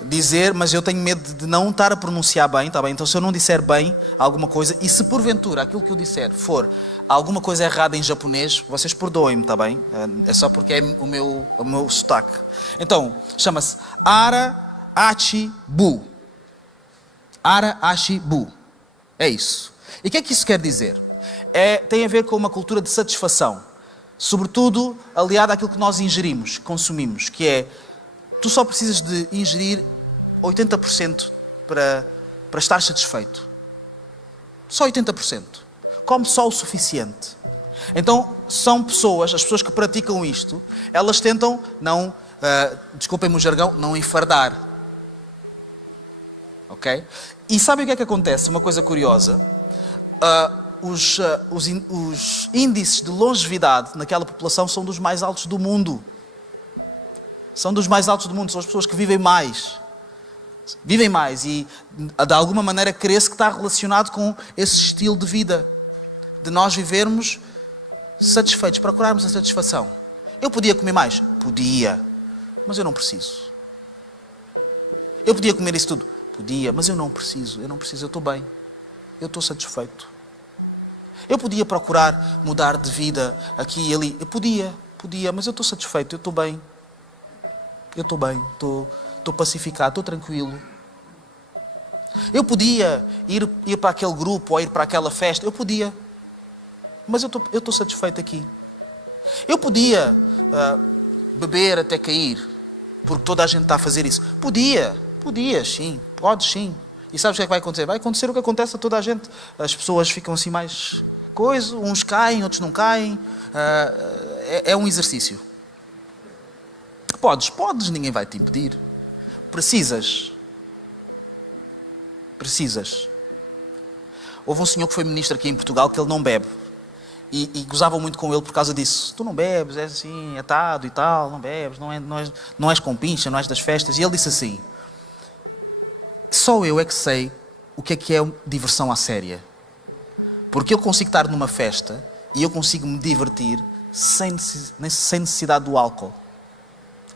dizer, mas eu tenho medo de não estar a pronunciar bem, está bem? Então se eu não disser bem alguma coisa, e se porventura aquilo que eu disser for alguma coisa errada em japonês, vocês perdoem-me, está bem? É só porque é o meu sotaque. Então, chama-se Ara-achi-bu. Ara-achi-bu. É isso. E o que é que isso quer dizer? tem a ver com uma cultura de satisfação. Sobretudo aliada àquilo que nós ingerimos, consumimos, que é, tu só precisas de ingerir 80% para estar satisfeito. Só 80%. Come só o suficiente. Então, são pessoas, as pessoas que praticam isto, elas tentam não, desculpem-me o jargão, não enfardar. Ok? E sabem o que é que acontece? Uma coisa curiosa. Os índices de longevidade naquela população são dos mais altos do mundo. São dos mais altos do mundo. São as pessoas que vivem mais. Vivem mais e, de alguma maneira, crê-se que está relacionado com esse estilo de vida. De nós vivermos satisfeitos, procurarmos a satisfação. Eu podia comer mais? Podia. Mas eu não preciso. Eu podia comer isso tudo? Podia, mas eu não preciso. Eu estou bem. Eu estou satisfeito. Eu podia procurar mudar de vida aqui e ali. Eu podia, mas eu estou satisfeito. Eu estou bem. Estou pacificado, estou tranquilo. Eu podia ir para aquele grupo ou ir para aquela festa. Eu podia. Mas eu estou satisfeito aqui. Eu podia beber até cair. Porque toda a gente está a fazer isso. Podias sim. Podes sim. E sabes o que é que vai acontecer? Vai acontecer o que acontece a toda a gente. As pessoas ficam assim mais... uns caem, outros não caem. É um exercício. Podes, ninguém vai te impedir. Precisas. Houve um senhor que foi ministro aqui em Portugal que ele não bebe. E gozavam muito com ele por causa disso. Tu não bebes, és assim, atado e tal, não bebes, não és compincha, não és das festas. E ele disse assim, só eu é que sei o que é diversão à séria. Porque eu consigo estar numa festa e eu consigo me divertir sem necessidade do álcool.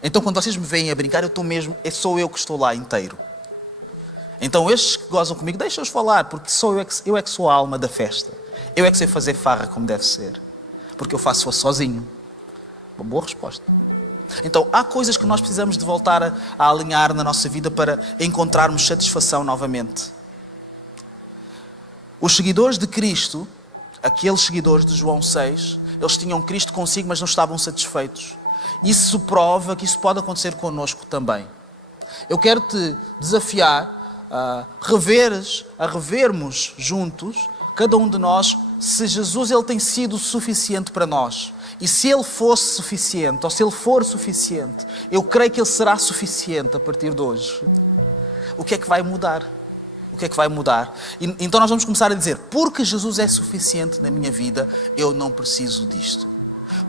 Então quando vocês me veem a brincar, sou eu que estou lá inteiro. Então estes que gozam comigo, deixa-os falar, porque eu é que sou a alma da festa. Eu é que sei fazer farra como deve ser. Porque eu faço-a sozinho. Uma boa resposta. Então há coisas que nós precisamos de voltar a alinhar na nossa vida para encontrarmos satisfação novamente. Os seguidores de Cristo, aqueles seguidores de João 6, eles tinham Cristo consigo, mas não estavam satisfeitos. Isso prova que isso pode acontecer connosco também. Eu quero te desafiar a revermos juntos, cada um de nós, se Jesus ele tem sido suficiente para nós. E se ele fosse suficiente, ou se ele for suficiente, eu creio que ele será suficiente a partir de hoje. O que é que vai mudar? Então nós vamos começar a dizer, porque Jesus é suficiente na minha vida, eu não preciso disto.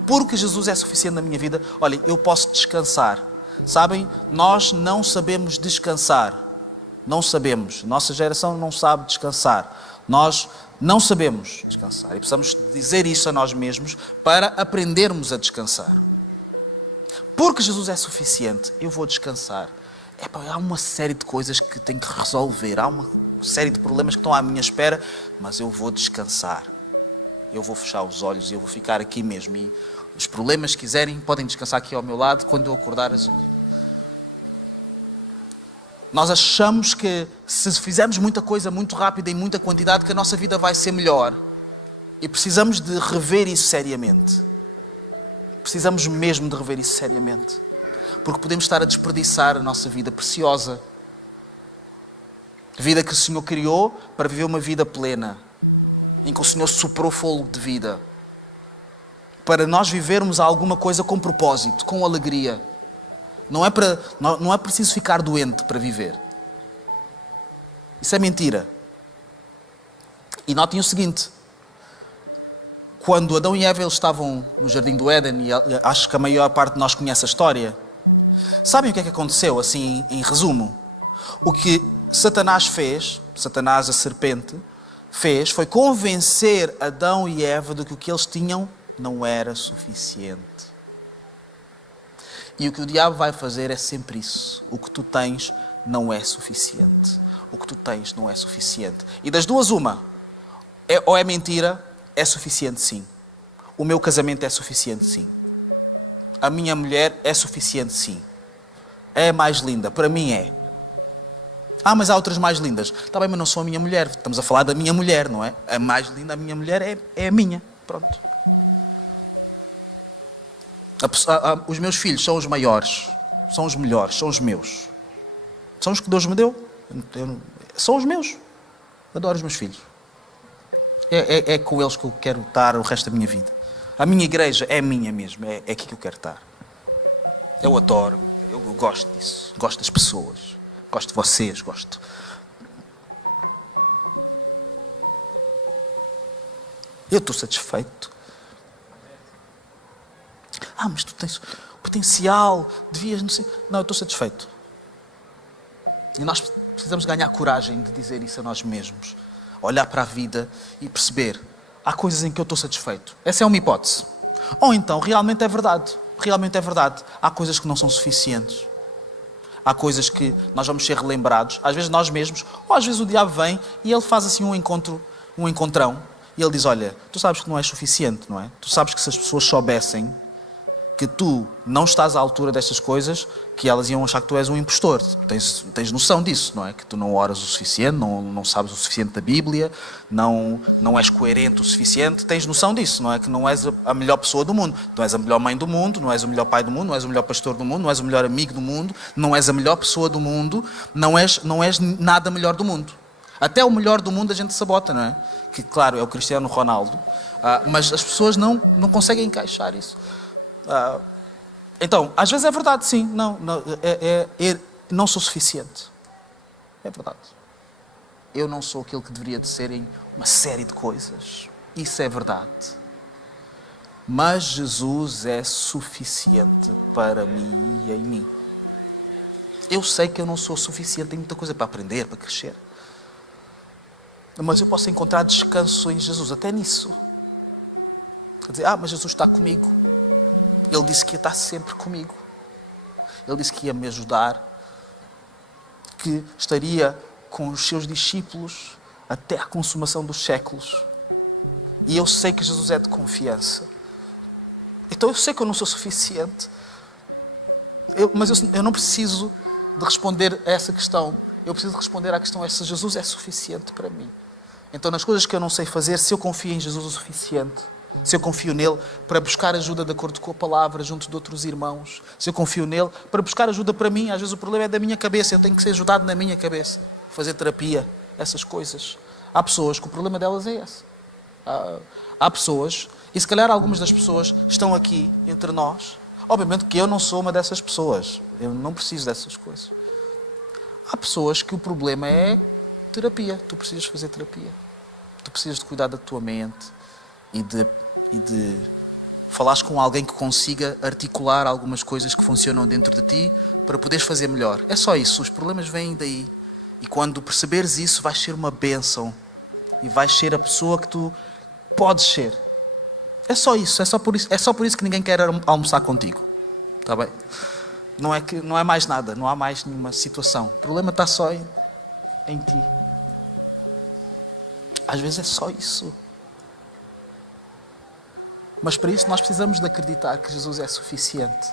Porque Jesus é suficiente na minha vida, olhem, eu posso descansar. Sabem, nós não sabemos descansar. Não sabemos. Nossa geração não sabe descansar. Nós não sabemos descansar. E precisamos dizer isso a nós mesmos para aprendermos a descansar. Porque Jesus é suficiente, eu vou descansar. Há uma série de coisas que tenho que resolver. Há uma série de problemas que estão à minha espera, mas eu vou descansar. Eu vou fechar os olhos e eu vou ficar aqui mesmo. E os problemas, se quiserem, podem descansar aqui ao meu lado quando eu acordar. Nós achamos que se fizermos muita coisa muito rápida e muita quantidade, que a nossa vida vai ser melhor. E precisamos de rever isso seriamente. Precisamos mesmo de rever isso seriamente. Porque podemos estar a desperdiçar a nossa vida preciosa. A vida que o Senhor criou para viver uma vida plena. Em que o Senhor soprou fogo de vida. Para nós vivermos alguma coisa com propósito, com alegria. Não é preciso ficar doente para viver. Isso é mentira. E notem o seguinte. Quando Adão e Eva eles estavam no Jardim do Éden, e acho que a maior parte de nós conhece a história, sabem o que é que aconteceu, assim, em resumo? O que Satanás fez, Satanás a serpente, fez, foi convencer Adão e Eva de que o que eles tinham não era suficiente. E o que o diabo vai fazer é sempre isso. O que tu tens não é suficiente. O que tu tens não é suficiente. E das duas, uma. Ou é mentira, é suficiente sim. O meu casamento é suficiente sim. A minha mulher é suficiente sim. É mais linda, para mim é. Ah, mas há outras mais lindas. Está bem, mas não sou a minha mulher. Estamos a falar da minha mulher, não é? A mais linda, a minha mulher, é a minha. Pronto. Os meus filhos são os maiores. São os melhores. São os meus. São os que Deus me deu. São os meus. Adoro os meus filhos. É com eles que eu quero estar o resto da minha vida. A minha igreja é minha mesmo. É aqui que eu quero estar. Eu adoro. Eu gosto disso. Gosto das pessoas. Gosto de vocês. Gosto. Eu estou satisfeito. Ah, mas tu tens potencial. Devias... Não, sei. Não, eu estou satisfeito. E nós precisamos ganhar coragem de dizer isso a nós mesmos. Olhar para a vida e perceber. Há coisas em que eu estou satisfeito. Essa é uma hipótese. Ou então, realmente é verdade. Realmente é verdade. Há coisas que não são suficientes. Há coisas que nós vamos ser relembrados. Às vezes nós mesmos. Ou às vezes o diabo vem e ele faz assim um encontrão. E ele diz, olha, tu sabes que não és suficiente, não é? Tu sabes que se as pessoas soubessem que tu não estás à altura destas coisas, que elas iam achar que tu és um impostor. Tens noção disso, não é? Que tu não oras o suficiente, não sabes o suficiente da Bíblia, não és coerente o suficiente. Tens noção disso, não é? Que não és a melhor pessoa do mundo. Não és a melhor mãe do mundo, não és o melhor pai do mundo, não és o melhor pastor do mundo, não és o melhor amigo do mundo, não és a melhor pessoa do mundo, não és nada melhor do mundo. Até o melhor do mundo a gente sabota, não é? Que, claro, é o Cristiano Ronaldo, mas as pessoas não conseguem encaixar isso. Então, às vezes é verdade, sim. Não sou suficiente. É verdade. Eu não sou aquilo que deveria de ser em uma série de coisas. Isso é verdade. Mas Jesus é suficiente para mim e em mim. Eu sei que eu não sou suficiente, tenho muita coisa para aprender, para crescer. Mas eu posso encontrar descanso em Jesus, até nisso. Quer dizer, mas Jesus está comigo. Ele disse que ia estar sempre comigo. Ele disse que ia me ajudar, que estaria com os seus discípulos até a consumação dos séculos. E eu sei que Jesus é de confiança. Então eu sei que eu não sou suficiente. Mas eu não preciso de responder a essa questão. Eu preciso responder à questão se Jesus é suficiente para mim. Então nas coisas que eu não sei fazer, se eu confio em Jesus o suficiente, se eu confio nele para buscar ajuda de acordo com a palavra, junto de outros irmãos, se eu confio nele para buscar ajuda para mim, às vezes o problema é da minha cabeça, eu tenho que ser ajudado na minha cabeça, fazer terapia, essas coisas. Há pessoas que o problema delas é esse. Há pessoas, e se calhar algumas das pessoas estão aqui entre nós, obviamente que eu não sou uma dessas pessoas, eu não preciso dessas coisas. Há pessoas que o problema é terapia, tu precisas fazer terapia, tu precisas de cuidar da tua mente e de falares com alguém que consiga articular algumas coisas que funcionam dentro de ti para poderes fazer melhor. É só isso, os problemas vêm daí. E quando perceberes isso, vais ser uma bênção. E vais ser a pessoa que tu podes ser. É só isso, é só por isso que ninguém quer almoçar contigo. Está bem? Não é mais nada, não há mais nenhuma situação. O problema está só em ti. Às vezes é só isso. Mas para isso nós precisamos de acreditar que Jesus é suficiente.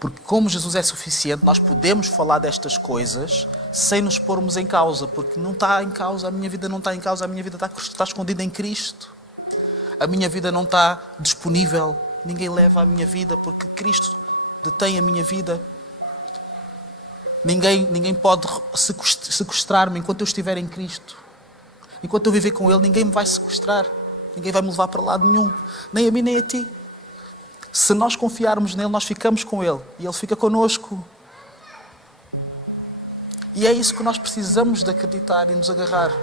Porque como Jesus é suficiente, nós podemos falar destas coisas sem nos pormos em causa. Porque não está em causa, a minha vida não está em causa, a minha vida está escondida em Cristo. A minha vida não está disponível, ninguém leva a minha vida porque Cristo detém a minha vida. Ninguém pode sequestrar-me enquanto eu estiver em Cristo. Enquanto eu viver com Ele, ninguém me vai sequestrar. Ninguém vai me levar para lado nenhum. Nem a mim, nem a ti. Se nós confiarmos nele, nós ficamos com Ele. E Ele fica connosco. E é isso que nós precisamos de acreditar e nos agarrar.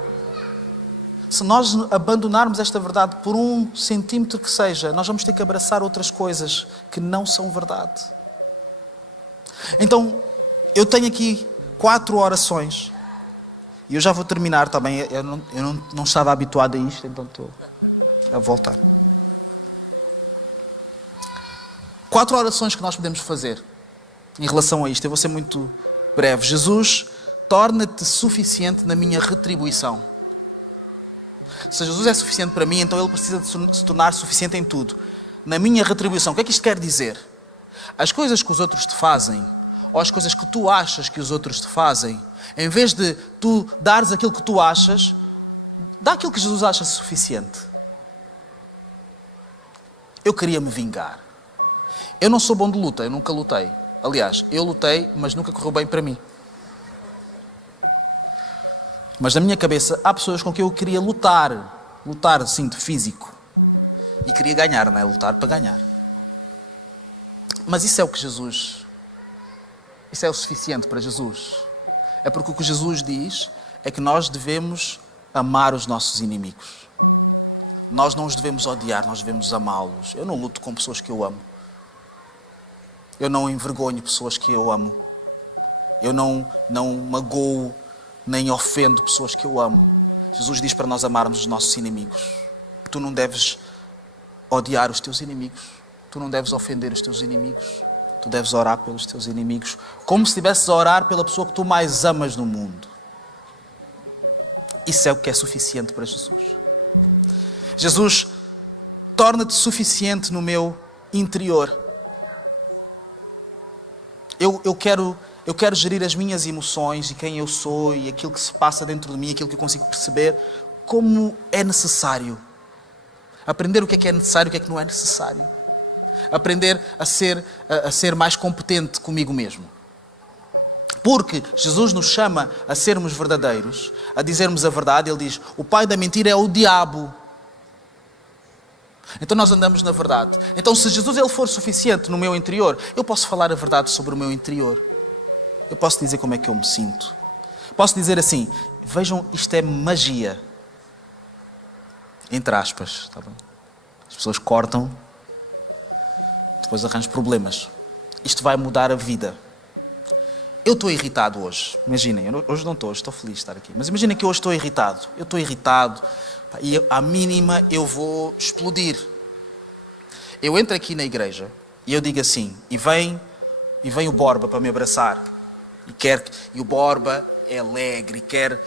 Se nós abandonarmos esta verdade por 1 centímetro que seja, nós vamos ter que abraçar outras coisas que não são verdade. Então, eu tenho aqui 4 orações. E eu já vou terminar também. Eu não estava habituado a isto, então estou a voltar. 4 orações que nós podemos fazer em relação a isto. Eu vou ser muito breve. Jesus, torna-te suficiente na minha retribuição. Se Jesus é suficiente para mim, então Ele precisa de se tornar suficiente em tudo. Na minha retribuição. O que é que isto quer dizer? As coisas que os outros te fazem, ou às coisas que tu achas que os outros te fazem, em vez de tu dares aquilo que tu achas, dá aquilo que Jesus acha suficiente. Eu queria me vingar. Eu não sou bom de luta, eu nunca lutei. Aliás, eu lutei, mas nunca correu bem para mim. Mas na minha cabeça há pessoas com quem eu queria lutar. Lutar assim, de físico. E queria ganhar, não é? Lutar para ganhar. Mas isso é o que Jesus... Isso é o suficiente para Jesus. É porque o que Jesus diz é que nós devemos amar os nossos inimigos. Nós não os devemos odiar, nós devemos amá-los. Eu não luto com pessoas que eu amo. Eu não envergonho pessoas que eu amo. Eu não magoo nem ofendo pessoas que eu amo. Jesus diz para nós amarmos os nossos inimigos. Tu não deves odiar os teus inimigos. Tu não deves ofender os teus inimigos. Tu deves orar pelos teus inimigos, como se estivesses a orar pela pessoa que tu mais amas no mundo. Isso é o que é suficiente para Jesus. Jesus, torna-te suficiente no meu interior. Eu quero gerir as minhas emoções e quem eu sou e aquilo que se passa dentro de mim, aquilo que eu consigo perceber como é necessário. Aprender o que é necessário e o que é que não é necessário. Aprender a ser mais competente comigo mesmo. Porque Jesus nos chama a sermos verdadeiros, a dizermos a verdade. Ele diz, o pai da mentira é o diabo. Então nós andamos na verdade. Então se Jesus ele for suficiente no meu interior, eu posso falar a verdade sobre o meu interior. Eu posso dizer como é que eu me sinto. Posso dizer assim, vejam, isto é magia. Entre aspas, está bem? As pessoas cortam, depois arranjam problemas. Isto vai mudar a vida. Eu estou irritado hoje. Imaginem, hoje não estou feliz de estar aqui. Mas imaginem que hoje estou irritado. Eu estou irritado e à mínima eu vou explodir. Eu entro aqui na igreja e eu digo assim, e vem o Borba para me abraçar. E o Borba é alegre e quer...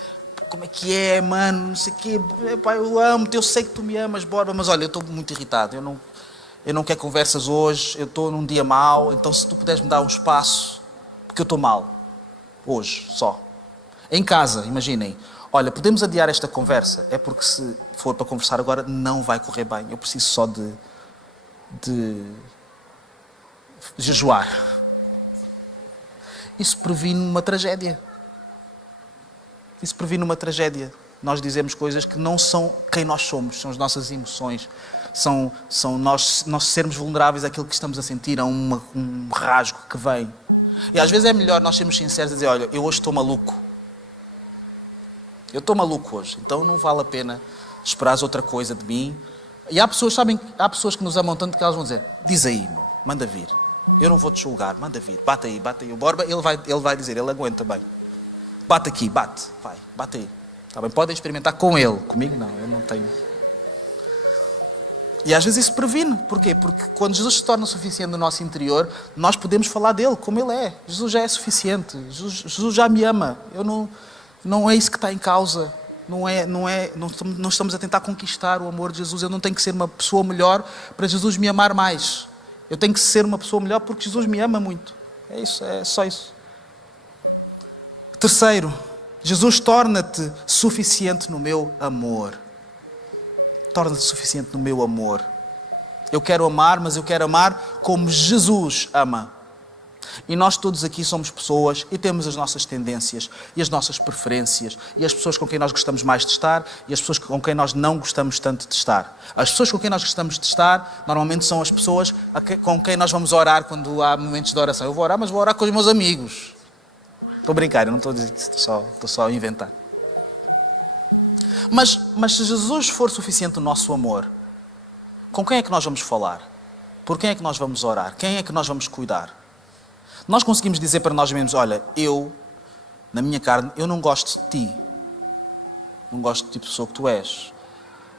Como é que é, mano? Não sei o quê. Epá, eu amo-te, eu sei que tu me amas, Borba, mas olha, eu estou muito irritado. Eu não quero conversas hoje, eu estou num dia mau, então se tu puderes me dar um espaço, porque eu estou mal. Hoje, só. Em casa, imaginem. Olha, podemos adiar esta conversa? É porque se for para conversar agora, não vai correr bem. Eu preciso só de jejuar. Isso previne uma tragédia. Isso previne uma tragédia. Nós dizemos coisas que não são quem nós somos, são as nossas emoções. São nós sermos vulneráveis àquilo que estamos a sentir, a um rasgo que vem. E às vezes é melhor nós sermos sinceros e dizer, olha, eu hoje estou maluco. Eu estou maluco hoje, então não vale a pena esperares outra coisa de mim. E há pessoas, sabem, há pessoas que nos amam tanto que elas vão dizer, diz aí, meu, manda vir. Eu não vou te julgar, manda vir, bate aí. O Borba, ele vai dizer, ele aguenta bem. Bate aqui, bate aí. Tá bem? Podem experimentar com ele, comigo não, eu não tenho. E às vezes isso previne. Porquê? Porque quando Jesus se torna suficiente no nosso interior, nós podemos falar dele como ele é. Jesus já é suficiente. Jesus já me ama. Não é isso que está em causa. Não estamos a tentar conquistar o amor de Jesus. Eu não tenho que ser uma pessoa melhor para Jesus me amar mais. Eu tenho que ser uma pessoa melhor porque Jesus me ama muito. É isso, é só isso. Terceiro, Jesus torna-te suficiente no meu amor. Torna-te suficiente no meu amor. Eu quero amar, mas eu quero amar como Jesus ama. E nós todos aqui somos pessoas e temos as nossas tendências e as nossas preferências e as pessoas com quem nós gostamos mais de estar e as pessoas com quem nós não gostamos tanto de estar. As pessoas com quem nós gostamos de estar normalmente são as pessoas com quem nós vamos orar quando há momentos de oração. Eu vou orar, mas vou orar com os meus amigos. Estou a brincar, eu não estou a dizer que estou só a inventar. Mas se Jesus for suficiente no nosso amor, com quem é que nós vamos falar? Por quem é que nós vamos orar? Quem é que nós vamos cuidar? Nós conseguimos dizer para nós mesmos, olha, na minha carne, eu não gosto de ti. Não gosto do tipo de pessoa que tu és.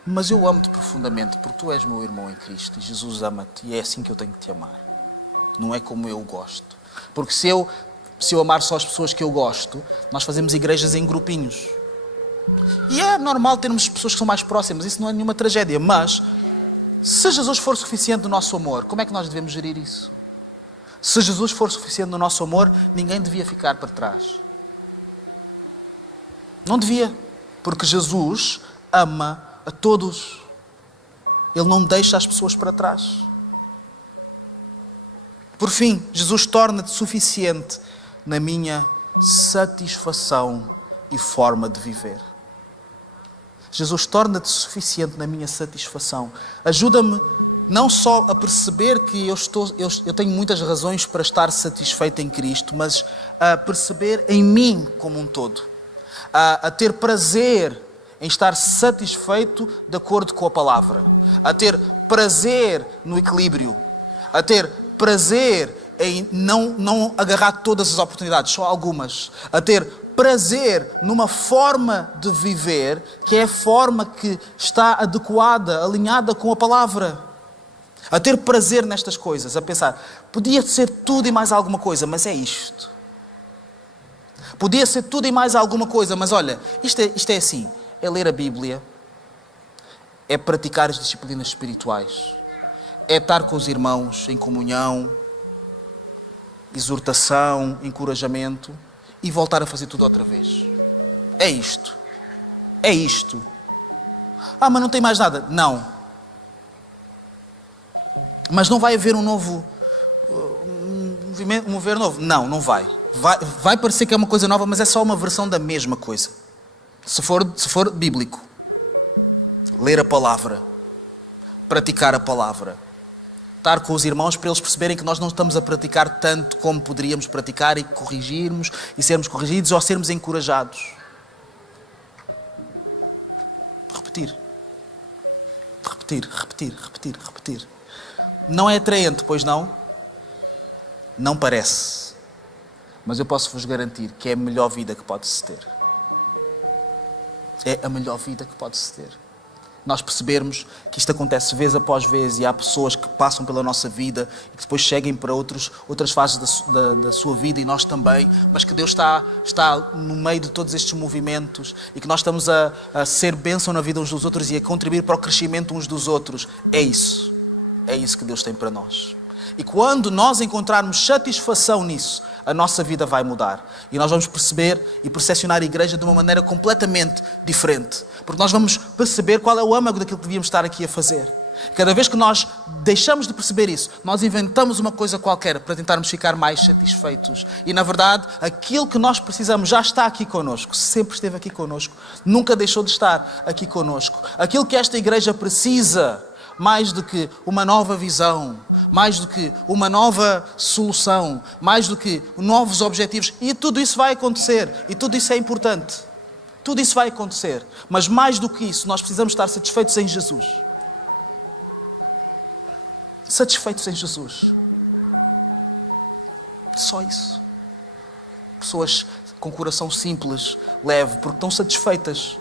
Mas eu amo-te profundamente, porque tu és meu irmão em Cristo e Jesus ama-te e é assim que eu tenho que te amar. Não é como eu gosto. Porque se eu amar só as pessoas que eu gosto, nós fazemos igrejas em grupinhos. E é normal termos pessoas que são mais próximas, isso não é nenhuma tragédia. Mas, se Jesus for suficiente do nosso amor, como é que nós devemos gerir isso? Se Jesus for suficiente no nosso amor, ninguém devia ficar para trás. Não devia, porque Jesus ama a todos. Ele não deixa as pessoas para trás. Por fim, Jesus torna-te suficiente na minha satisfação e forma de viver. Jesus, torna-te suficiente na minha satisfação. Ajuda-me não só a perceber que eu tenho muitas razões para estar satisfeito em Cristo, mas a perceber em mim como um todo. A ter prazer em estar satisfeito de acordo com a palavra. A ter prazer no equilíbrio. A ter prazer em não agarrar todas as oportunidades, só algumas. A ter prazer numa forma de viver que é a forma que está adequada, alinhada com a palavra. A ter prazer nestas coisas, a pensar, podia ser tudo e mais alguma coisa, mas é isto. Podia ser tudo e mais alguma coisa, mas olha, isto é assim, é ler a Bíblia, é praticar as disciplinas espirituais, é estar com os irmãos em comunhão, exortação, encorajamento e voltar a fazer tudo outra vez. É isto. É isto. Ah, mas não tem mais nada. Não. Mas não vai haver um mover novo? Não, não vai. Vai parecer que é uma coisa nova, mas é só uma versão da mesma coisa. Se for bíblico. Ler a palavra. Praticar a palavra. Estar com os irmãos para eles perceberem que nós não estamos a praticar tanto como poderíamos praticar e corrigirmos e sermos corrigidos ou sermos encorajados. Repetir. Repetir, repetir, repetir, repetir. Não é atraente, pois não? Não parece. Mas eu posso-vos garantir que é a melhor vida que pode-se ter. É a melhor vida que pode-se ter. Nós percebermos que isto acontece vez após vez e há pessoas que passam pela nossa vida e que depois cheguem para outras fases da sua vida e nós também, mas que Deus está no meio de todos estes movimentos e que nós estamos a ser bênção na vida uns dos outros e a contribuir para o crescimento uns dos outros. É isso que Deus tem para nós. E quando nós encontrarmos satisfação nisso, a nossa vida vai mudar. E nós vamos perceber e percepcionar a igreja de uma maneira completamente diferente. Porque nós vamos perceber qual é o âmago daquilo que devíamos estar aqui a fazer. Cada vez que nós deixamos de perceber isso, nós inventamos uma coisa qualquer para tentarmos ficar mais satisfeitos. E na verdade, aquilo que nós precisamos já está aqui connosco. Sempre esteve aqui connosco. Nunca deixou de estar aqui connosco. Aquilo que esta igreja precisa, mais do que uma nova visão, mais do que uma nova solução, mais do que novos objetivos. E tudo isso vai acontecer. E tudo isso é importante. Tudo isso vai acontecer. Mas mais do que isso, nós precisamos estar satisfeitos em Jesus. Satisfeitos em Jesus. Só isso. Pessoas com coração simples, leve, porque estão satisfeitas.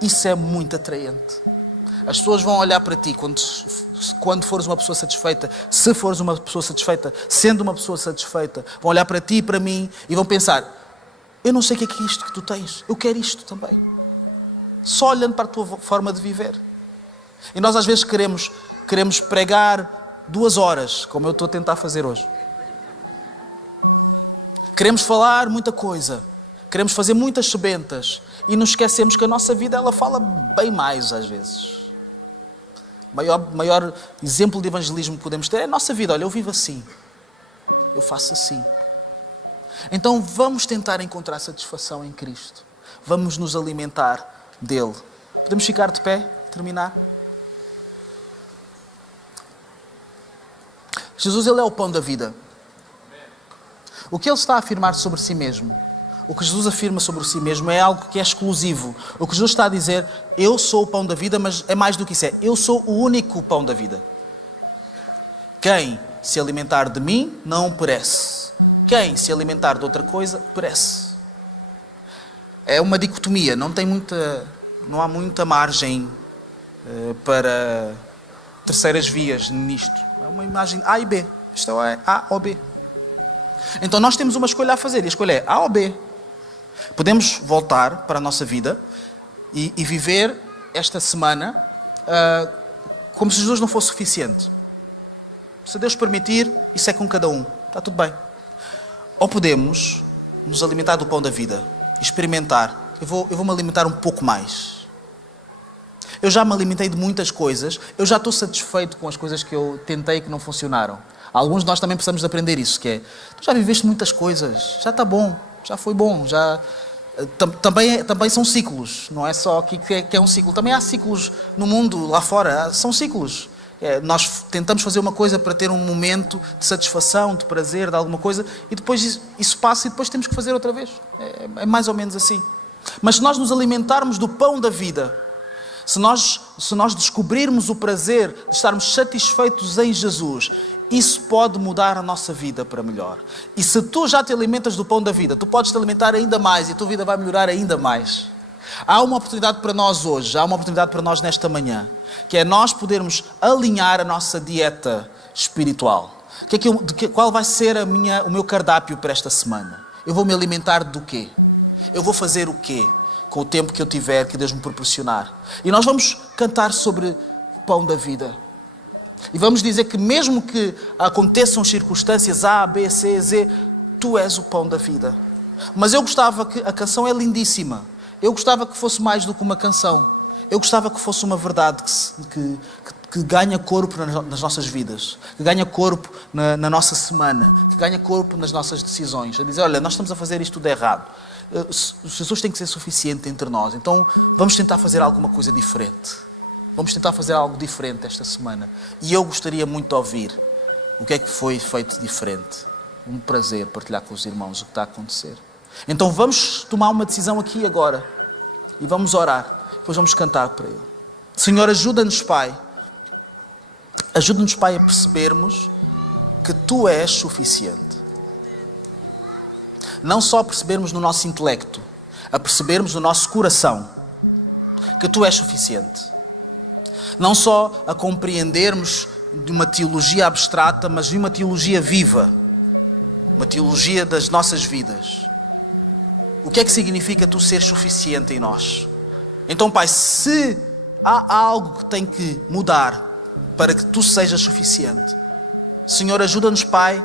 Isso é muito atraente. As pessoas vão olhar para ti quando fores uma pessoa satisfeita, se fores uma pessoa satisfeita, sendo uma pessoa satisfeita, vão olhar para ti e para mim e vão pensar, eu não sei o que é isto que tu tens, eu quero isto também. Só olhando para a tua forma de viver. E nós às vezes queremos pregar 2 horas, como eu estou a tentar fazer hoje. Queremos falar muita coisa, queremos fazer muitas sebentas e nos esquecemos que a nossa vida ela fala bem mais às vezes. Maior exemplo de evangelismo que podemos ter é a nossa vida. Olha, eu vivo assim. Eu faço assim. Então vamos tentar encontrar satisfação em Cristo. Vamos nos alimentar dele. Podemos ficar de pé? Terminar? Jesus, ele é o pão da vida. O que ele está a afirmar sobre si mesmo, o que Jesus afirma sobre si mesmo é algo que é exclusivo. O que Jesus está a dizer, eu sou o pão da vida, mas é mais do que isso. Eu sou o único pão da vida. Quem se alimentar de mim, não perece. Quem se alimentar de outra coisa, perece. É uma dicotomia, não há muita margem para terceiras vias nisto. É uma imagem A e B. Isto é A ou B. Então nós temos uma escolha a fazer. E a escolha é A ou B. Podemos voltar para a nossa vida e viver esta semana como se Jesus não fosse suficiente. Se Deus permitir, isso é com cada um. está tudo bem. Ou podemos nos alimentar do pão da vida, experimentar. Eu vou me alimentar um pouco mais. Eu já me alimentei de muitas coisas, eu já estou satisfeito com as coisas que eu tentei que não funcionaram. Alguns de nós também precisamos de aprender isso, que é, tu já viveste muitas coisas, já está bom, já foi bom, já... Também são ciclos, não é só aqui que é um ciclo. Também há ciclos no mundo, lá fora, são ciclos. Nós tentamos fazer uma coisa para ter um momento de satisfação, de prazer, de alguma coisa, e depois isso passa e depois temos que fazer outra vez. É mais ou menos assim. Mas se nós nos alimentarmos do pão da vida, se nós descobrirmos o prazer de estarmos satisfeitos em Jesus, isso pode mudar a nossa vida para melhor. E se tu já te alimentas do pão da vida, tu podes te alimentar ainda mais e a tua vida vai melhorar ainda mais. Há uma oportunidade para nós hoje, há uma oportunidade para nós nesta manhã, que é nós podermos alinhar a nossa dieta espiritual. Qual vai ser o meu cardápio para esta semana? Eu vou me alimentar do quê? Eu vou fazer o quê com o tempo que eu tiver, que Deus me proporcionar? E nós vamos cantar sobre pão da vida. E vamos dizer que mesmo que aconteçam circunstâncias A, B, C, Z, tu és o pão da vida. Mas eu gostava que... A canção é lindíssima. Eu gostava que fosse mais do que uma canção. Eu gostava que fosse uma verdade que ganha corpo nas nossas vidas. Que ganha corpo na nossa semana. Que ganha corpo nas nossas decisões. A dizer, olha, nós estamos a fazer isto tudo errado. Jesus tem que ser suficiente entre nós. Então vamos tentar fazer alguma coisa diferente. Vamos tentar fazer algo diferente esta semana. E eu gostaria muito de ouvir o que é que foi feito diferente. Um prazer partilhar com os irmãos o que está a acontecer. Então vamos tomar uma decisão aqui e agora. E vamos orar. Depois vamos cantar para Ele. Senhor, ajuda-nos, Pai. Ajuda-nos, Pai, a percebermos que Tu és suficiente. Não só a percebermos no nosso intelecto, a percebermos no nosso coração que Tu és suficiente. Não só a compreendermos de uma teologia abstrata, mas de uma teologia viva. Uma teologia das nossas vidas. O que é que significa Tu ser suficiente em nós? Então, Pai, se há algo que tem que mudar para que Tu sejas suficiente, Senhor, ajuda-nos, Pai,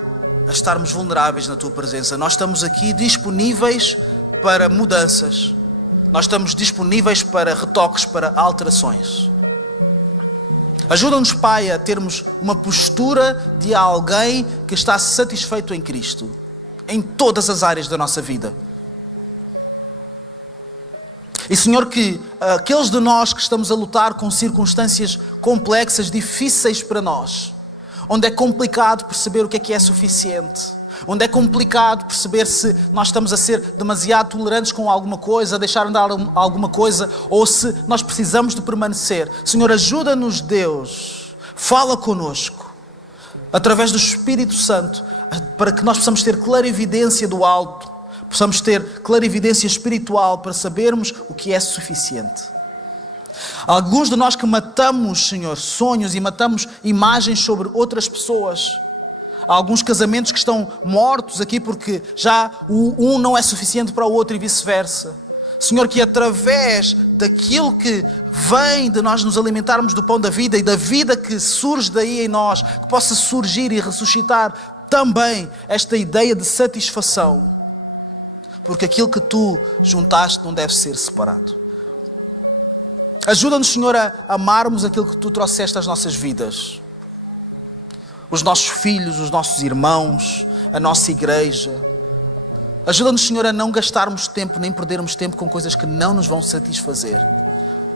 a estarmos vulneráveis na Tua presença. Nós estamos aqui disponíveis para mudanças. Nós estamos disponíveis para retoques, para alterações. Ajuda-nos, Pai, a termos uma postura de alguém que está satisfeito em Cristo, em todas as áreas da nossa vida. E, Senhor, que aqueles de nós que estamos a lutar com circunstâncias complexas, difíceis para nós, onde é complicado perceber o que é suficiente, onde é complicado perceber se nós estamos a ser demasiado tolerantes com alguma coisa, a deixar andar alguma coisa, ou se nós precisamos de permanecer. Senhor, ajuda-nos, Deus. Fala connosco, através do Espírito Santo, para que nós possamos ter clarividência do alto, possamos ter clarividência espiritual para sabermos o que é suficiente. Alguns de nós que matamos, Senhor, sonhos e matamos imagens sobre outras pessoas. Há alguns casamentos que estão mortos aqui porque já um não é suficiente para o outro e vice-versa. Senhor, que através daquilo que vem de nós nos alimentarmos do pão da vida e da vida que surge daí em nós, que possa surgir e ressuscitar também esta ideia de satisfação. Porque aquilo que Tu juntaste não deve ser separado. Ajuda-nos, Senhor, a amarmos aquilo que Tu trouxeste às nossas vidas. Os nossos filhos, os nossos irmãos, a nossa igreja. Ajuda-nos, Senhor, a não gastarmos tempo, nem perdermos tempo com coisas que não nos vão satisfazer.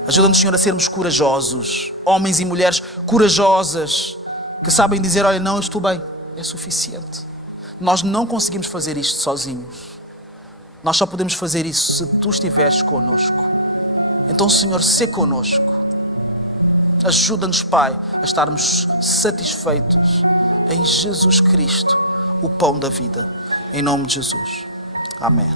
Ajuda-nos, Senhor, a sermos corajosos. Homens e mulheres corajosas, que sabem dizer, olha, não, eu estou bem. É suficiente. Nós não conseguimos fazer isto sozinhos. Nós só podemos fazer isso se Tu estiveres connosco. Então, Senhor, sê connosco. Ajuda-nos, Pai, a estarmos satisfeitos em Jesus Cristo, o pão da vida. Em nome de Jesus. Amém.